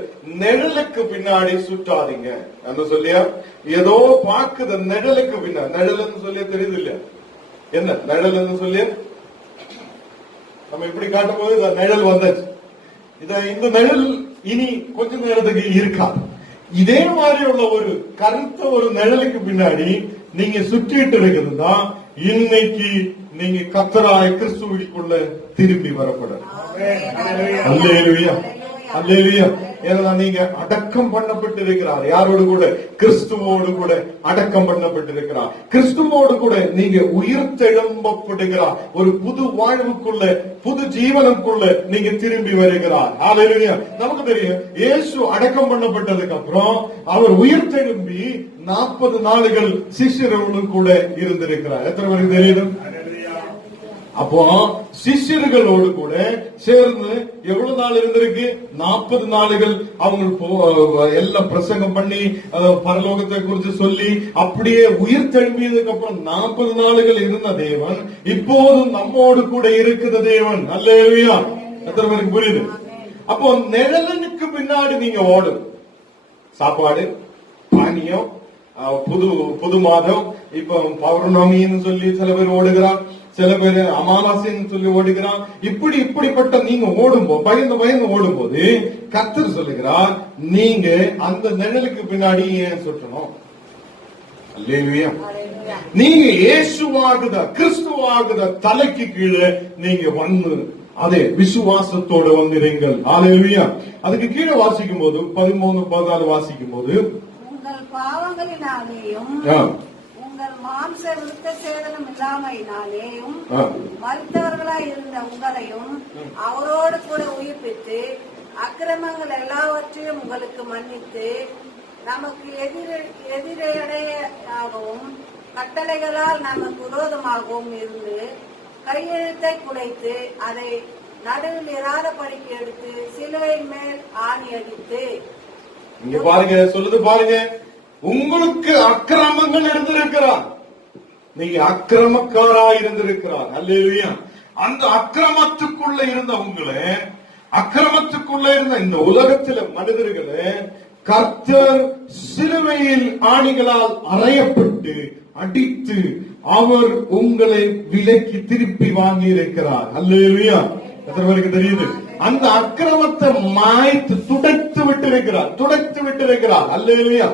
நிழலுக்கு பின்னாடி சுற்றாதீங்க. என்ன சொல்லியா? ஏதோ பாக்குது நிழலுக்கு பின்னாடி. நிழல்னு சொல்லிய தெரியுது இல்லையா? என்ன நிழல்னு சொல்லிய? நம்ம இப்படி காட்டும் போது நிழல் வந்தாச்சு. இந்த நிழல் இனி கொஞ்ச நேரத்துக்கு இருக்காது. இதே மாதிரி உள்ள ஒரு கருத்த ஒரு நிழலுக்கு பின்னாடி நீங்க சுற்றிட்டு இருக்கிறது தான் இன்னைக்கு நீங்க கர்த்தராய் கிறிஸ்துவுக்குள்ள திரும்பி வரப்படும். அல்லேலூயா. அல்லேலூயா. ஏன்னா நீங்க அடக்கம் பண்ணப்பட்டிருக்கிறார். யாரோடு கூட? கிறிஸ்துவோடு கூட அடக்கம் பண்ணப்பட்டிருக்கிறார். கிறிஸ்துவோடு கூட நீங்க உயிர்த்தெழும்பப்படுகிறார். ஒரு புது வாழ்வுக்குள்ள, புது ஜீவனுக்குள்ள நீங்க திரும்பி வருகிறார். அல்லேலூயா. நமக்கு தெரியும், இயேசு அடக்கம் பண்ணப்பட்டதுக்கு அப்புறம் அவர் உயிர்த்தெழும்பி 40 நாளுகள் சிஷ்யர்களும் கூட இருந்திருக்கிறார். எத்தனை பேருக்கு தெரியுது? அப்போ சிஷ்யர்களோடு கூட சேர்ந்து எவ்வளவு நாள் இருந்திருக்கு? 40 நாளுகள். அவங்க எல்லாம் பிரசங்கம் பண்ணி பரலோகத்தை குறித்து சொல்லி அப்படியே உயிர் தெழும்பியதுக்கு அப்புறம் 40 நாளுகள் இருந்த தேவன் இப்போதும் நம்மோடு கூட இருக்குது தேவன். அல்லேலூயா. எத்தனை பேருக்கு புரியுது? அப்போ நிழலுக்கு பின்னாடி நீங்க ஓடும். சாப்பாடு, பானியம், புது மாதம், இப்ப பௌர்ணமின்னு சொல்லி சில பேர் ஓடுகிறான், சில பேர் அமாவாசைன்னு சொல்லி ஓடுகிறான். இப்படிப்பட்ட நீங்க ஓடும்போது, பயந்து ஓடும்போது கர்த்தர் சொல்லுகிறார், நீங்க அந்த நிழலுக்கு பின்னாடி ஏன் சுற்றணும்? அல்லேலூயா. நீங்க இயேசுவாகுத, கிறிஸ்துவாகுத தலைக்கு கீழே நீங்க வந்து அதே விசுவாசத்தோட வந்துறீங்கள். அல்லேலூயா. அதுக்கு கீழே வாசிக்கும் போது 13-14 வாசிக்கும் போது, உங்கள் பாவங்களினாலேயும் உங்கள் மாம்ச விருத்த சேதனம் இல்லாமையினாலேயும் மரித்தவர்களாய் இருந்த உங்களையும் அவரோடு கூட உயிர்ப்பித்து அக்கிரமங்கள் எல்லாவற்றையும் உங்களுக்கு மன்னித்து நமக்கு எதிரடையாகவும் கட்டளைகளால் நமக்கு விரோதமாகவும் இருந்து கையெழுத்தை குலைத்து அதை நடுவில் இராதபடிக்கு எடுத்து சிலுவையின் மேல் ஆணி அடித்து. இங்க பாருங்க, சொல்லுது பாருங்க, உங்களுக்கு அக்கிரமங்கள் இருந்திருக்கிறார், நீங்க அக்கிரமக்காராய் இருந்திருக்கிறார். அல்லேலூயா. அந்த அக்கிரமத்துக்குள்ள இருந்த உங்களை, அக்கிரமத்துக்குள்ள இருந்த இந்த உலகத்தில மனிதர்களே கர்த்தர் சிலுவையில் ஆணிகளால் அறையப்பட்டு அடித்து அவர் உங்களை விலைக்கு திருப்பி வாங்கி இருக்கிறார். அல்லேலூயா. எத்தனை பேருக்கு தெரியுது? அந்த அக்கிரமத்தை மாய்த்து துடைத்து விட்டிருக்கிறார். அல்லேலூயா.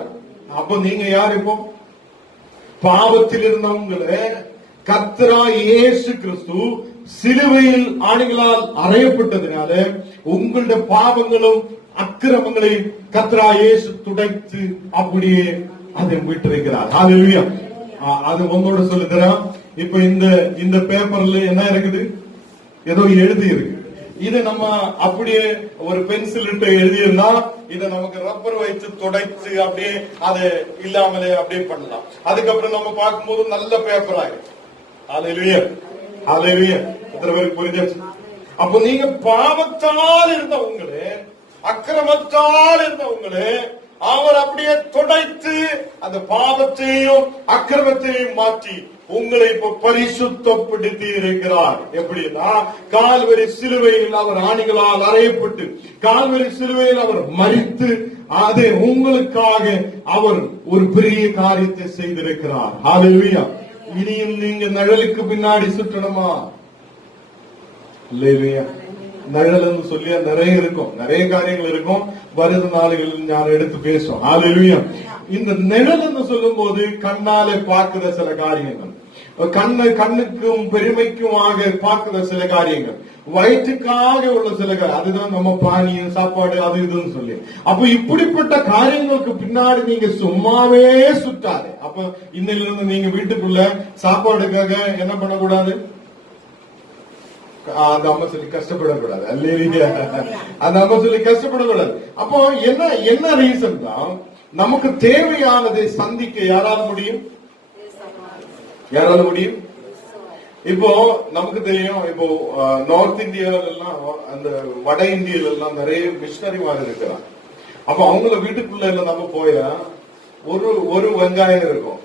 அப்ப நீங்க யார்? இப்போ பாவத்தில் இருந்தவங்களே கர்த்தராகிய இயேசு கிறிஸ்து சிலுவையில் ஆணிகளால் அறையப்பட்டதுனால உங்களுடைய பாவங்களும் அக்கிரமங்களையும் கர்த்தராகிய இயேசு துடைத்து அப்படியே அதை விட்டிருக்கிறார். ஹalleluya. அது உங்களோட சொல்லுதரா. இப்ப இந்த பேப்பர்ல என்ன இருக்குது, ஏதோ எழுதி இருக்கு. இது நம்ம அப்படியே ஒரு பென்சில் இட்டு எழுதியிருந்தா இதை நமக்கு ரப்பர் வைத்து துடைத்து அப்படியே அது இல்லாமலே அப்படியே பண்ணலாம். அதுக்கப்புறம் நம்ம பார்க்கும்போது நல்ல பேப்பர் ஆகும். ஹalleluya, ஹalleluya. எத்தனை பேருக்கு புரிஞ்சிருச்சு? அப்ப நீங்க பாவத்தால் இருந்தவங்களே, அக்கிரமத்தால் இருந்தவங்களே அவர் அப்படியே துடைத்து அந்த பாவத்தையும் அக்கிரமத்தையும் மாற்றி உங்களை இப்ப பரிசுத்தப்படுத்தி இருக்கிறார். எப்படின்னா, கால்வரி சிலுவையில் அவர் ஆணிகளால் அறையப்பட்டு கால்வரி சிலுவையில் அவர் மரித்து அதை உங்களுக்காக அவர் ஒரு பெரிய காரியத்தை செய்திருக்கிறார். ஹalleluya. இனியும் நீங்க நிழலுக்கு பின்னாடி சுற்றணுமா? இல்லையா? நிழல்னு சொல்லி நிறைய இருக்கும், நிறைய காரியங்கள் இருக்கும். வருது நாளுகள் நான் எடுத்து பேசுவோம். ஹalleluya. இந்த நிழல்னு சொல்லும் போது கண்ணாலே பார்க்கிற சில காரியங்கள், கண்ணுக்கும் பெருமைக்குமாக பார்க்கிற சில காரியங்கள், வயிற்றுக்காக உள்ள சில அதுதான் நம்ம பானியம் சாப்பாடு அது இதுன்னு சொல்லி. அப்ப இப்படிப்பட்ட காரியங்களுக்கு பின்னாடி நீங்க சும்மாவே சுத்தாது. அப்ப இன்னிலிருந்து நீங்க வீட்டுக்குள்ள சாப்பாடுக்காக என்ன பண்ணக்கூடாது, அந்த அம்மா சொல்லி கஷ்டப்படக்கூடாது. அல்லேலூயா. அந்த அம்மா சொல்லி கஷ்டப்படக்கூடாது. அப்போ என்ன ரீசன் தான், நமக்கு தேவையானதை சந்திக்க யாரால முடியும்? யாரால முடியும்? இப்போ நமக்கு தெரியும், இப்போ நார்த் இந்தியால எல்லாம், அந்த வட இந்தியால எல்லாம் நிறைய மிஷனரிமார் இருக்கிறாங்க. அப்ப அவங்கள வீட்டுக்குள்ள எல்லாம் நம்ம போயா ஒரு வெங்காயம் இருக்கும்,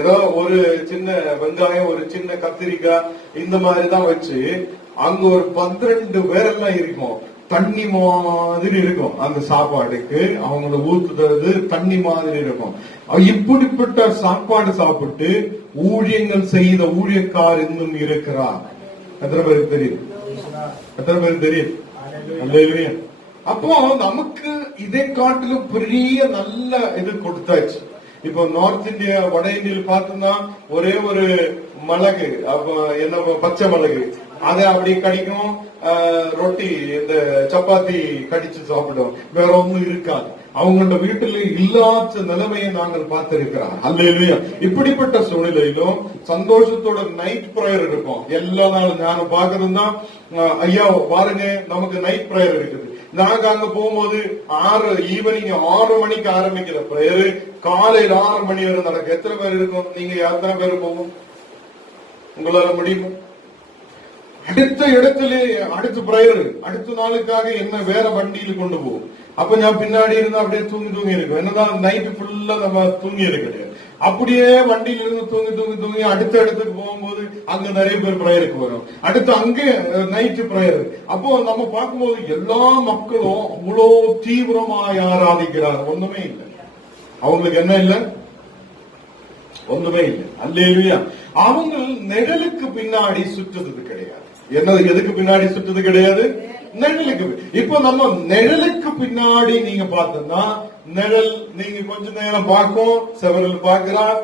ஏதோ ஒரு சின்ன வெங்காயம், ஒரு சின்ன கத்திரிக்காய், இந்த மாதிரிதான் வச்சு அங்க ஒரு 12 பேரெல்லாம் இருக்கும். தண்ணி மாதிரி இருக்கும் அந்த சாப்பாடுக்கு, அவங்கள ஊத்துறது தண்ணி மாதிரி இருக்கும். இப்படிப்பட்ட சாப்பாடு சாப்பிட்டு ஊழியங்கள் செய்த ஊழியக்கார் இன்னும் இருக்கிறார். எத்தனை பேருக்கு தெரியும்? எத்தனை பேருக்கு தெரியும்? அல்லேலூயா. அப்போ நமக்கு இதை காட்டிலும் பெரிய நல்ல இது கொடுத்தாச்சு. இப்போ நார்த் இந்தியா, வட இந்தியாவில் பார்த்தோம்னா ஒரே ஒரு மிளகு, என்ன பச்சை மிளகு, அதை அப்படி கடிக்கும், ரொட்டி இந்த சப்பாத்தி கடிச்சு சாப்பிடும், வேற ஒண்ணும் இருக்காது. அவங்களோட வீட்டுல இல்லாத நிலைமையை நாங்கள் பார்த்திருக்கிறோம். அல்லேலூயா. இப்படிப்பட்ட சூழ்நிலையிலும் சந்தோஷத்தோட நைட் பிரேயர் இருக்கும். எல்லா நாளும் நான் பாக்குறதுன்னா, ஐயா பாருங்க நமக்கு நைட் பிரேயர் இருக்குது. நாங்க அங்க போகும்போது ஈவினிங் 6 மணிக்கு ஆரம்பிக்கிற பிரேயர் காலையில் 6 மணி வரை நடக்கும். எத்தனை பேர் இருக்கும்? நீங்க எத்தனை பேர் போகும்? உங்களால முடியும்? அடுத்த இடத்துல அடுத்த பிரேயர் அடுத்த நாளுக்காக என்ன வேற வண்டியில கொண்டு போகும். அப்ப நான் பின்னாடி இருந்தா அப்படியே தூங்கி இருக்கும். என்னதான் நைட்டு ஃபுல்லா நம்ம தூங்கி இருக்கிறோம். அப்படியே வண்டியில இருந்து தூங்கி அடுத்த இடத்துக்கு போகும்போது அங்க நிறைய பேர் பிரேயருக்கு வரும். அடுத்து அங்கே நைட்டு பிரேயர். அப்போ நம்ம பார்க்கும்போது எல்லா மக்களும் அவ்வளோ தீவிரமாய் ஆராதிக்கிறார். ஒண்ணுமே இல்லை அவங்களுக்கு. என்ன இல்லை? ஒண்ணுமே இல்லை. அல்லேலூயா. அவங்க நிழலுக்கு பின்னாடி சுற்றுறது கிடையாது. எதுக்கு பின்னாடி சுற்றுறது கிடையாது? நிழலுக்கு. இப்போ நம்ம நிழலுக்கு பின்னாடி நீங்க பார்த்தோம்னா, நிழல் நீங்க கொஞ்ச நேரம் பார்க்கும், செவரில் பார்க்கிறார்,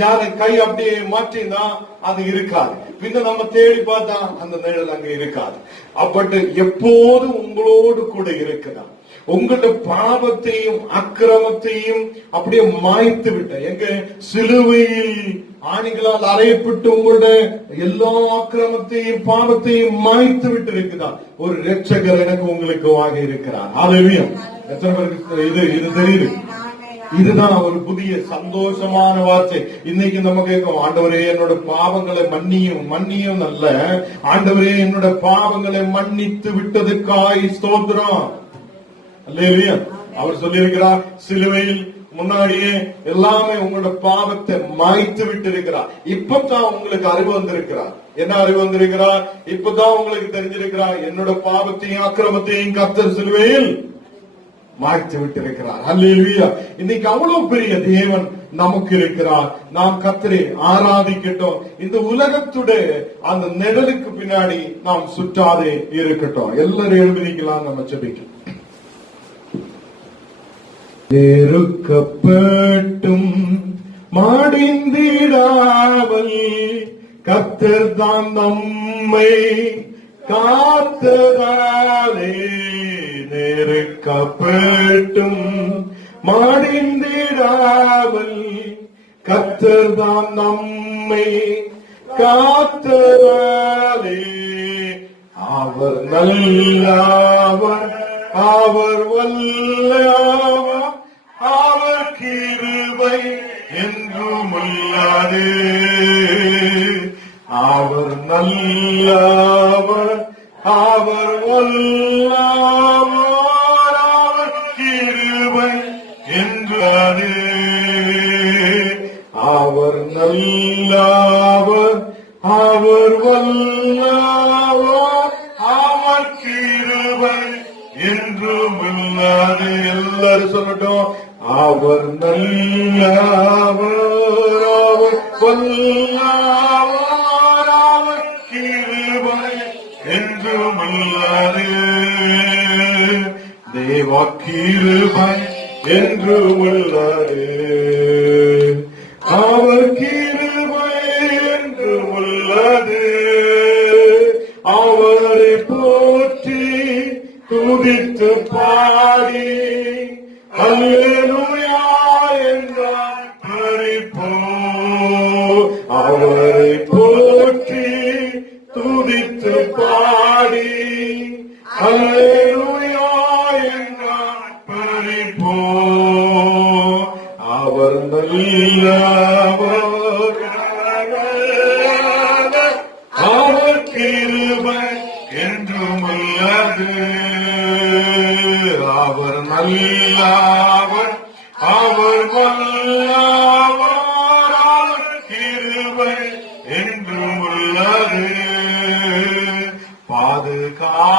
ஞான கை அப்படியே மாற்றினா அது இருக்காது. பின்ன நம்ம தேடி பார்த்தா அந்த நிழல் அங்க இருக்காது. அப்பட்டு எப்போதும் உங்களோடு கூட இருக்கிறார். உங்களோட பாவத்தையும் அக்கிரமத்தையும் அப்படியே மாய்த்து விட்ட, எங்க சிலுவையில் ஆணிகளால் அறையப்பட்டு உங்களுடைய எல்லா அக்கிரமத்தையும் பாவத்தையும் மாய்த்து விட்டு இருக்கிறார். ஒரு இரட்சகர் எனக்கு உங்களுக்கு வாங்க இருக்கிறார். ஹalleluya. எத்தனை பேருக்கு இது தெரியுது? இதுதான் ஒரு புதிய சந்தோஷமான வார்த்தை. இன்னைக்கு நம்ம கேட்கும், ஆண்டவரே என்னோட பாவங்களை மன்னியும் நல்ல ஆண்டவரே என்னோட பாவங்களை மன்னித்து விட்டதுக்காய் ஸ்தோத்திரம். அல்லேலூயா. அவர் சொல்லியிருக்கிறார், சிலுவையில் முன்னாடியே எல்லாமே உங்களோட பாவத்தை மாய்த்து விட்டு இருக்கிறார். இப்பதான் உங்களுக்கு அறிவு வந்திருக்கிறார். என்ன அறிவு வந்திருக்கிறார்? இப்பதான் உங்களுக்கு தெரிஞ்சிருக்கிறார், என்னோட பாவத்தையும் அக்கிரமத்தையும் கர்த்தர் சிலுவையில் மாய்த்து விட்டிருக்கிறார். அல்லேலூயா. இன்னைக்கு அவ்வளவு பெரிய தேவன் நமக்கு இருக்கிறார். நாம் கர்த்தரை ஆராதிக்கட்டும். இந்த உலகத்துடைய அந்த நிழலுக்கு பின்னாடி நாம் சுற்றாதே இருக்கட்டும். எல்லாரும் எழுதிக்கலாம். நம்ம ஜெபிக்கலாம். நெருக்கப்பட்டும் மாடிந்திடாமல் கர்த்தர் தான் நம்மை காத்ததாலே, நெருக்கப்பட்டும் மடிந்திடாமல் கர்த்தர் தாம் நம்மை காத்தராலே அவர் நல்லவர், அவர் வல்லவர், அவர் கிருபை என்றும் உள்ளது. அவர் நல்லவர், அவர் வல்லவர், அவர் கிருபை என்றது. அவர் நல்லவர், அவர் வல்லவர், அவர் கிருபை என்றும் உள்ளது. எல்லாரும் சொல்லட்டும், அவர் நல்லவர், அவர் வல்லவர், அவர் கிருபை என்றும் உள்ளது. தேவ கிருபை என்றும் உள்ளது. அவர் கிருபை என்றும் உள்ளது. அவரை போற்றி துதித்து பாடி அல்லேலூயா என்றார் பரிபூர்ண. அவரை போற்றி துதித்து பாடி அல்லேலூயா என்றார் பரிபூர்ண. அவர் நல்லவர், அவர் கிருபை என்றும் உள்ளது. அவர் நல்லவர், அவர் வல்லவர், அவர் கிருபை என்றும் உள்ளது.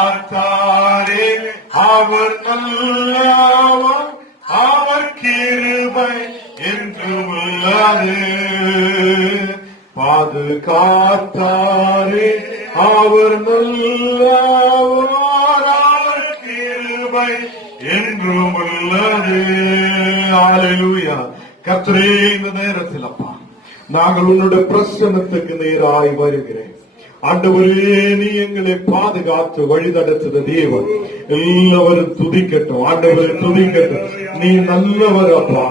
பாதுகாத்தாரே அவர் நல்லவர், அவர் கிருபை என்றும் உள்ளது. பாதுகாத்தாரே அவர் நல்லவர், அவர் கிருபை என்றும் உள்ளது. ஹல்லேலூயா. கர்த்தரே, இந்த நேரத்தில் அப்பா நாங்கள் உன்னுடைய பிரசன்னத்துக்கு நேராய் வருகிறேன். ஆண்டவரே, நீ எங்களை பாதுகாத்து வழிநடத்துத தேவன். எல்லாவரும் துதிக்கட்டும். ஆண்டவரை துதிக்கட்டும். நீ நல்லவர் அப்பா,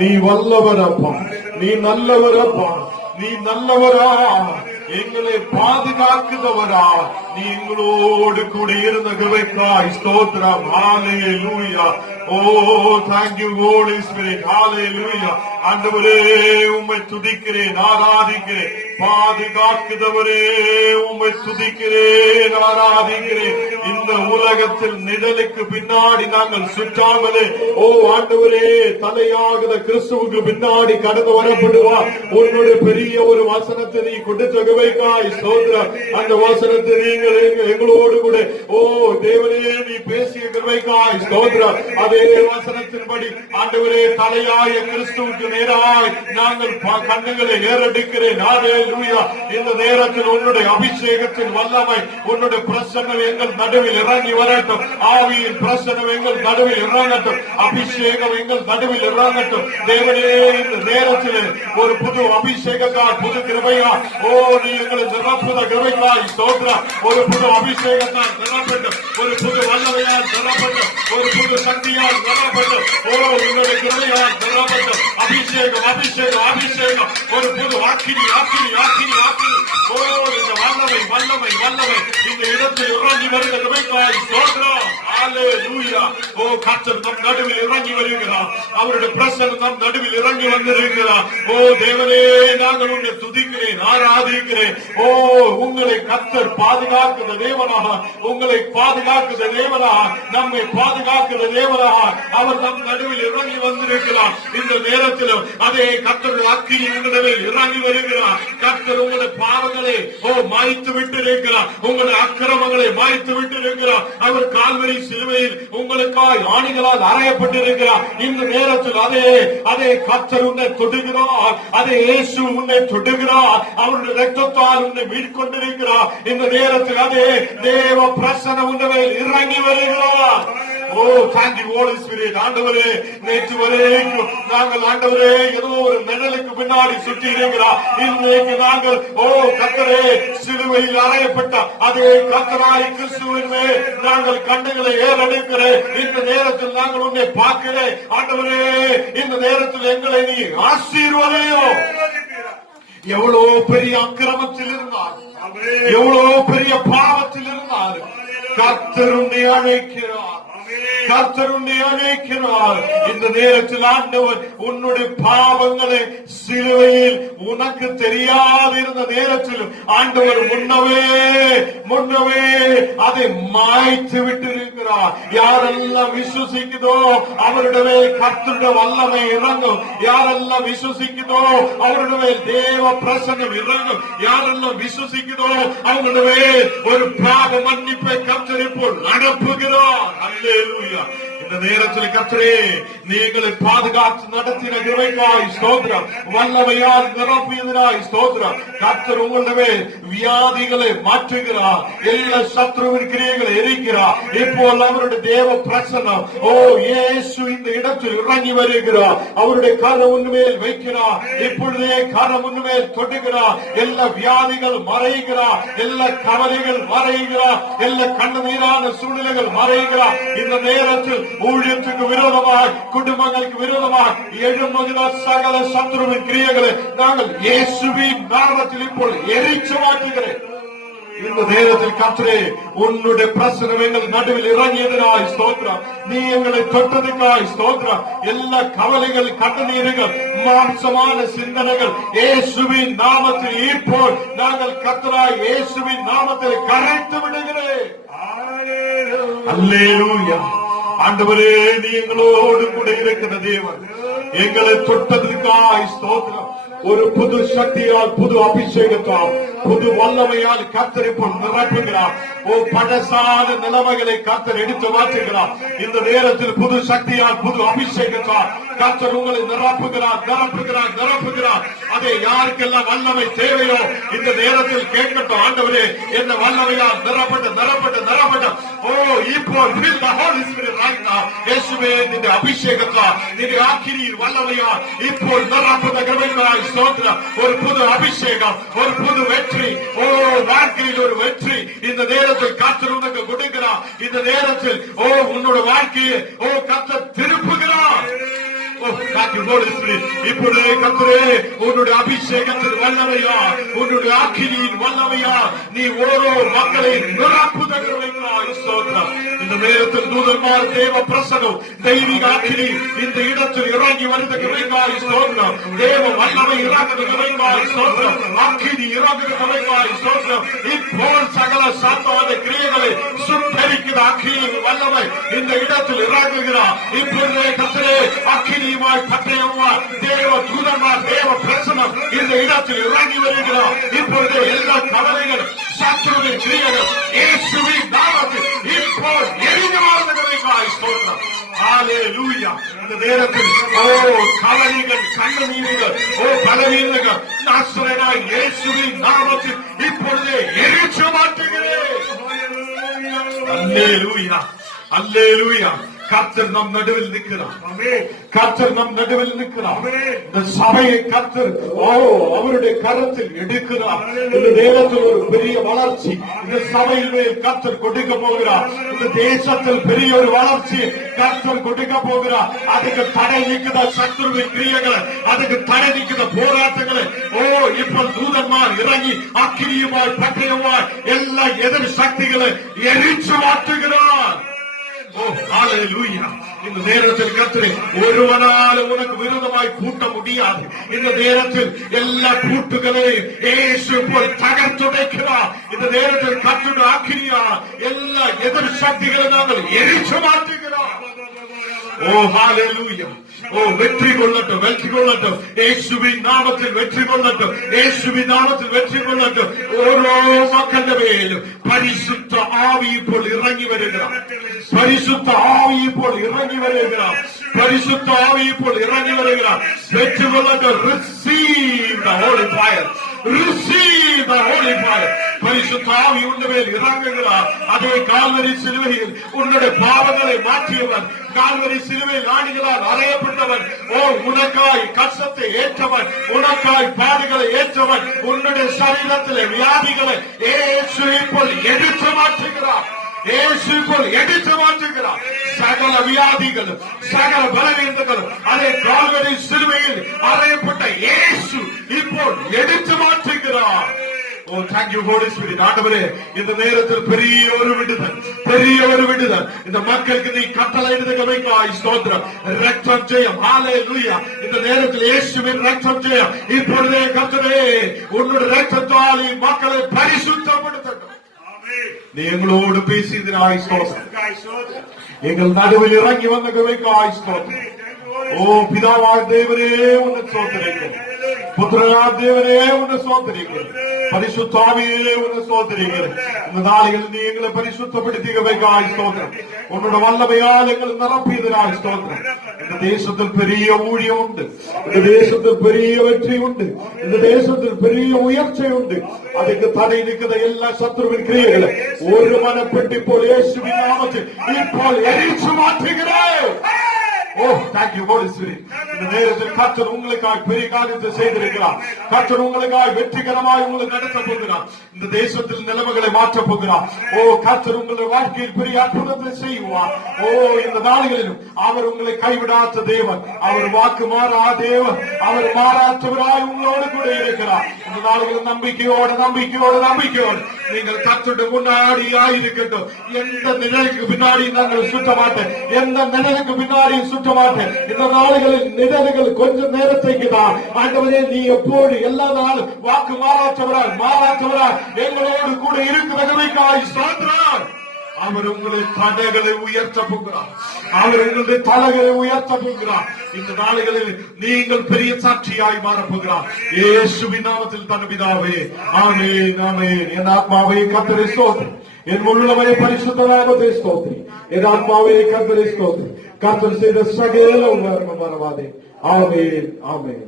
நீ வல்லவர் அப்பா, நீ நல்லவர் அப்பா, நீ நல்லவரா, எங்களை பாதுகாக்குதவரா, நீ எங்களோடு கூட இருந்த கிருபைக்காய் ஸ்தோத்திரம். ஹல்லேலூயா. ஓ, thank you Holy Spirit. ஹல்லேலூயா. ஆண்டவரே, உம்மை துதிக்கிறேன், ஆராதிக்கிறேன். பாதுகாக்குதவரே, உம்மை துதிக்கிறேன், ஆராதிக்கிறேன். இந்த உலகத்தில் நிழலுக்கு பின்னாடி நாங்கள் சுற்றாமலே, ஓ ஆண்டவரே, தலையாகுத கிறிஸ்துவுக்கு பின்னாடி கடந்து வரப்படுவா. உன்னுடைய பெரிய ஒரு வசனத்தை நீ கொடுத்த கிருபைக்காய் ஸ்தோத்திரம். அந்த வசனத்தை நீங்கள் எங்களோடு கூட, ஓ தேவனே, நீ பேசிய கிருபைக்காய் ஸ்தோத்திரம். அதே வசனத்தின்படி ஆண்டவரே, தலையாய கிறிஸ்துவுக்கு நேராய் நாங்கள் கண்ணுகளை ஏறெடுக்கிறேன். ஹல்லேலூயா. இந்த நேரத்தில் உன்னுடைய அபிஷேகத்தின் வல்லமை, உன்னுடைய பிரசன்னம் எங்கள் நடுவில் இறங்கி வரட்டும். ஆவியின் பிரசன்னம் எங்கள் நடுவில் இறங்கட்டும். அபிஷேகம் எங்கள் நடுவில் இறங்கட்டும். தேவனே, இந்த நேரத்தில் ஒரு புது அபிஷேகத்தால், புது கிருபையா, ஓ நீ எங்களை நிரப்புத கிருபைக்காய் ஸ்தோத்திரம். ஒரு புது அபிஷேகத்தால் நிரப்பட்டும், ஒரு புது வல்லமையால் நிரப்பட்டும், ஒரு புது சக்தியால் நிரப்பட்டும். ஓ உன்னுடைய கிருபையால் நிரப்பட்டும். அபிஷேகம், அபிஷேகம், அபிஷேகம். ஒரு புது ஆக்கினி, ஆக்கினி, ஆக்கினி, ஆக்கினி. ஓ இந்த வல்லமை, வல்லமை, வல்லமை இந்த இடத்தில் இறங்கி வருகிற கிருபைக்காய் ஸ்தோத்திரம். ஹல்லேலூயா. ஓ கர்த்தர் நம் நடுவில் இறங்கி வருகிறார். அவருடைய பிரசன்னம் நம் நடுவில் இறங்கி வந்திருக்கிறார். ஓ தேவனே, நாங்கள் உன்னை துதிக்கிறேன், ஆராதிக்கிறேன். ஓ உங்களை கர்த்தர் பாதுகாக்கிற தேவனாக, உங்களை பாதுகாக்கிற தேவனாக, நம்மை பாதுகாக்கிற தேவனாக அவர் நம் நடுவில் இறங்கி வந்திருக்கிறார். இந்த நேரத்திலும் அதே கர்த்தர் அக்கினி உங்களிடத்தில் இறங்கி வருகிறார். கர்த்தர் உங்களுடைய பாவங்களை மாய்த்து விட்டு இருக்கிறார். உங்களுடைய அக்கிரமங்களை மாய்த்து விட்டு இருக்கிறார். அவர் கால்வரி சிலுவையில் உங்களுக்காய் ஆணிகளால் அறையப்பட்டிருக்கிறார். இந்த நேரத்தில் அதே கர்த்தர் உன்னை தொடுகிறார். அதே இயேசு உன்னை தொடுகிறார். அவருடைய ரத்தத்தால் உன்னை மீட்கொண்டிருக்கிறார். இந்த நேரத்தில் அதே தேவ பிரசன்னம் உன்னை இறங்கி வருகிறார். Oh thank you holy spirit. ஆண்டவரே, நேற்று வரைக்கும் நாங்கள் ஆண்டவரே ஏதோ ஒரு நிழலுக்கு பின்னாடி சுற்றி இருக்கிறோம். இன்றைக்கு நாங்கள் ஓ கர்த்தரே, சிலுவையில் அறையப்பட்ட அதே கர்த்தராய் கிறிஸ்துவின் மேல் நாங்கள் கண்ணுகளை ஏறெடுக்கிறேன். இந்த நேரத்தில் நாங்கள் உன்னை பார்க்கிறேன். ஆண்டவரே, இந்த நேரத்தில் எங்களை நீ ஆசீர்வதியும். எவ்வளவு பெரிய அக்கிரமத்தில் இருந்தார், எவ்வளவு பெரிய பாவத்தில் இருந்தார், கர்த்தர் உன்னை அழைக்கிறார், கர்த்தர் உன்னை அழைக்கிறார். இந்த நேரத்தில் ஆண்டவர் உன்னுடைய பாவங்களை சிலுவையில் உனக்கு தெரியாது இருந்த நேரத்தில் ஆண்டவர் முன்னவே அதை மாய்த்து விட்டிருக்கிறார். யாரெல்லாம் விசுவசிக்குதோ அவருடைய கர்த்தருடைய வல்லமை இறங்கும். யாரெல்லாம் விசுவசிக்குதோ அவருடைய தேவ பிரசன்னம் இறங்கும். யாரெல்லாம் விசுவசிக்குதோ அவங்களுடைய ஒரு பாவ மன்னிப்பை கர்த்தர் இப்போ நடப்புகிறார். அல்லேலூயா. இந்த நேரத்தில் கர்த்தரே, நீங்களை பாதுகாத்து நடத்தின கிருபைக்காய் ஸ்தோத்திரம். வல்லமையால் நிரப்பியதனாய் ஸ்தோத்திரம். கர்த்தர் உங்களுடைய வியாதிகளை மாற்றுகிறார். எல்லா சத்ருவின் கிரியைகளை எரிக்கிறார். இப்போ அவருடைய தேவ பிரசன்னம் ஓ இயேசு இந்த இடத்தில் இறங்கி வருகிறார். அவருடைய கரம் உன்மேல் வைக்கிறார். இப்பொழுதே கரம் உன்மேல் தொடுகிறார். எல்லா வியாதிகள் மறைகிறார். எல்லா கவலைகள் மறைகிறார். எல்லா கண்ணீரான சூழ்நிலைகள் மறைகிறார். இந்த நேரத்தில் ஊழியத்துக்கு விரோதமாக, குடும்பங்களுக்கு விரோதமாக எழும்புகிற சகல சத்ருவின் கிரியைகளை நாங்கள் இயேசுவின் நாமத்தில் இப்போது எரிச்சு மாற்றுகிறேன். இந்த நேரத்தில் கர்த்தரே, உன்னுடைய பிரசனம் எங்கள் நடுவில் இறங்கியதனாய் ஸ்தோத்திரம். நீ எங்களை தொட்டதுக்காய் ஸ்தோத்திரம். எல்லா கவலைகள், கண்ணீர்கள், மாம்சமான சிந்தனைகள் இயேசுவின் நாமத்தில் இப்போ நாங்கள் கர்த்தராய் இயேசுவின் நாமத்தில் கரைத்து விடுகிறேன். அல்லேலூயா. ஆண்டவரே, நீ எங்களோடு கூட இருக்கிற தேவன். எங்களை தொட்டதற்காய் ஸ்தோத்திரம். ஒரு புது சக்தியால், புது அபிஷேகத்தால், புது வல்லமையால் கர்த்தர் இப்போ நிரப்புகிறார். ஓ பழசான நிலைமைகளை கர்த்தர் எடுத்து மாற்றுகிறார். இந்த நேரத்தில் புது சக்தியால், புது அபிஷேகத்தால் கர்த்தர் உங்களை நிரப்புகிறார், நிரப்புகிறார், நிரப்புகிறார். அதை யாருக்கெல்லாம் வல்லமை தேவையோ இந்த நேரத்தில் கேட்கட்டும். ஆண்டவரே, என்ன வல்லமையால் நிரப்பட்ட நிரப்பட்ட நிரப்பட்ட. ஓ இப்போ இயேசுவே, நிന്റെ அபிஷேகத்தால், நிന്റെ ஆக்கினியின் வல்லமையால் இப்போ நிரப்புகிற கிருபையாய் ஸ்தோத்திரம். ஒரு புது அபிஷேகம், ஒரு புது வெற்றி. ஓ வாழ்க்கையில் ஒரு வெற்றி இந்த நேரத்தில் கர்த்தர் உனக்கு கொடுக்கிறார். இந்த நேரத்தில் ஓ உன்னோட வாழ்க்கையை ஓ கர்த்தர் திருப்புகிறார். இப்பொழுது கர்த்தரே, உன்னுடைய அபிஷேகத்தின் வல்லமையா, உன்னுடைய ஆக்கினியின் வல்லமையா நீ ஓரோ மக்களை நிரப்புதற்காய் ஸ்தோத்திரம். இந்த நேரத்தில் தூதன்மார் தேவ பிரசனம், தெய்வீக ஆக்கினி இந்த இடத்தில் இறங்கி வருகிறாய் ஸ்தோத்திரம். தேவ வல்லமை இறங்குகிறாய் ஸ்தோத்திரம். ஆக்கினி இறங்குகிறாய் ஸ்தோத்திரம். இப்போ சகல சாத்தான கிரியைகளை சுட்டரிக்கிற ஆக்கினியின் வல்லமை இந்த இடத்தில் இறங்குகிறார். இப்பொழுது கர்த்தரே, ஆக்கினி பட்டயமாய் தேவ தூதன்மார் தேவ பிரசனம் இந்த இடத்தில் இறங்கி வருகிறார். இப்பொழுது எல்லா கவலைகள், சத்துருவின் கிரியைகள் இயேசுவின் நாமத்தில் இப்போ எரிந்து வாழ்ந்தவர்களுக்காய் ஸ்தோத்திரம். ஹல்லேலூயா. இந்த நேரத்தில் ஓ கவலைகள், கண்ணீர்கள், ஓ பலவீனங்கள் நாசரேனாய் இயேசுவின் நாமத்தில் இப்பொழுது எரிச்சு மாற்றுகிறேன். அல்லேலூயா, அல்லேலூயா. கர்த்தர் நம் நடுவில் நிற்கிறார். கர்த்தர் நம் நடுவில் நிற்கிறார். இந்த சபையை கர்த்தர் அவருடைய கரத்தில் எடுக்கிறார். இந்த நேரத்தில் ஒரு பெரிய வளர்ச்சி இந்த சபையில் மேல் கர்த்தர் கொடுக்க போகிறார். இந்த தேசத்தில் பெரிய ஒரு வளர்ச்சி கர்த்தர் கொடுக்க போகிறார். அதுக்கு தடை நிற்கிற சத்துருவின் கிரியைகளை, அதுக்கு தடை நிற்கிற போராட்டங்களை இப்ப தூதன்மார் இறங்கி அக்கினியுமாய் பட்டயமாய் எல்லா எதிர் சக்திகளை எரிச்சு மாற்றுகிறார். இந்த நேரத்தில் கர்த்தரே, ஒருவனால் உனக்கு விரோதமாய் கூட்ட முடியாது. இந்த நேரத்தில் எல்லா கூட்டுகளையும் இயேசு போய் தகர்த்துடைக்கிறார். இந்த நேரத்தில் கர்த்தருடைய ஆக்கினியா எல்லா எதிர் சக்திகளை நாங்கள் எரிச்சு மாற்றுகிறோம். ஓ ஹல்லேலூயா. ஓ வெற்றி கொள்ளட்டும், வெற்றி கொள்ளட்டும். இயேசுவின் நாமத்தில் வெற்றி கொள்ளட்டும், இயேசுவின் நாமத்தில் வெற்றி கொள்ளட்டும். ஓரோ மக்கள் மேலும் பரிசுத்த ஆவி போல் இறங்கி வருகிறார். பரிசுத்த ஆவி போல் இறங்கி வருகிறார். பரிசுத்த ஆவி போல் இறங்கி வருகிறார். வெற்றி கொள்ளட்டும். Receive the holy fire. Receive the holy fire. பரிசுத்த ஆவி உன்மேல் இறங்குகிறார். அதே கால்வரி சிலுவையில் உன்னுடைய பாவங்களை மாற்றியவர், கால்வரி சிலுவையில் ஆணிகளால் அறையப்பட்டவர். ஓ, உனக்காய் கஷ்டத்தை ஏற்றவர், உனக்காய் பாடுகளை ஏற்றவர். உன்னுடைய சரீரத்திலே வியாதிகளை இயேசு இப்போது எடுத்து மாற்றுகிறார். இயேசு இப்போது எடுத்து மாற்றுகிறார். சகல வியாதிகளும் சகல பலவீனங்களும் அதே கால்வரி சிலுவையில் அறையப்பட்ட இயேசு இப்போது எடுத்து மாற்றுகிறார். ஓ, thank you Holy Spirit. ஆண்டவரே, இந்த நேரத்தில் பெரிய ஒரு விடுதல் இந்த மக்களுக்கு நீ கட்டளையிடுதற்காய் ஸ்தோத்திரம். இரத்தம் ஜெயம். ஹalleluya. இந்த நேரத்தில் இயேசுவின் இரத்தம் ஜெயம். இப்பொழுதே கர்த்தரே, உன்னுடைய இரத்தத்தால் மக்களை பரிசுத்தப்படுத்தட்டும். நீ எங்களோடு பேசியதற்காய் ஸ்தோத்திரம். எங்கள் நடுவில் இறங்கி வந்த கிருபைக்காய் ஸ்தோத்திரம். ஓ, பிதாவாக தேவனே உன்னை ஸ்தோத்திரிக்கிறேன். புத்திரனா தேவனே உன்னை ஸ்தோத்திரிக்கிறேன். பரிசுத்த ஆவியே உன்னை ஸ்தோத்திரிக்கிறேன். இந்த நாளில் நீ எங்களை பரிசுத்தப்படுத்தி கிருபைக்காய் ஸ்தோத்திரம். உன்னோட வல்லமையால் எங்களை நிரப்பியதற்காய் ஸ்தோத்திரம். இந்த தேசத்தில் பெரிய ஊழியம் உண்டு. இந்த தேசத்தில் பெரிய வெற்றி உண்டு. இந்த தேசத்தில் பெரிய உயர்ச்சி உண்டு. அதுக்கு தடை நிற்கிற எல்லா சத்துருவின் கிரியைகளை ஒரு மனப்பெட்டி போல் இயேசுவின் நாமத்தில் இப்போ எரிச்சு மாற்றுகிறேன். ஓ, thank you Holy Spirit. இந்த நேரத்தில் கர்த்தர் உங்களுக்காக பெரிய காரியத்தை செய்திருக்கிறார். கர்த்தர் உங்களுக்காக வெற்றிகரமாக உங்களை நடத்த போகிறார். இந்த தேசத்தில் நிலைமைகளை மாற்றப் போகிறார். ஓ, கர்த்தர் உங்களுடைய வாழ்க்கையில் பெரிய அற்புதத்தை செய்வார். ஓ, இந்த நாடுகளிலும் அவர் உங்களை கைவிடாத தேவன். அவர் வாக்கு மாறா தேவன். அவர் மாறாற்றவராய் உங்களோடு கூட இருக்கிறார். இந்த நாடுகளில் நம்பிக்கையோடு நீங்கள் கர்த்தருடைய முன்னாடி ஆயிருக்கட்டும். எந்த நிழலுக்கு பின்னாடி நாங்கள் சுற்ற மாட்டேன். எந்த நிழலுக்கு பின்னாடி சுற்ற மாட்டேன். இந்த நாடுகளில் நிழல்கள் கொஞ்ச நேரத்தைக்கு தான். ஆண்டவரே, நீ எப்போது எல்லா நாளும் வாக்கு மாறாற்றவராய் எங்களோடு கூட இருக்கிறவர்களுக்காய் ஸ்தோத்திரம். அவர் உங்களை தடைகளை உயர்த்த போகிறார். அவர் உங்களுடைய தலைகளை உயர்த்த போகிறார். இந்த நாடுகளில் நீங்கள் பெரிய சாட்சியாய் மாறப்போகிறார். இயேசுவின் நாமத்தில் தன் பிதாவே, ஆமென், ஆமென். என் ஆத்மாவை கர்த்தரை ஸ்தோத்திரி, என் உள்ளவரை பரிசுத்த நாமத்தை ஸ்தோத்திரி. என் ஆத்மாவை கர்த்தரை ஸ்தோத்திரி. கர்த்தர் செய்த சகல உபகாரமும் மறவாதே. ஆமென், ஆமென்.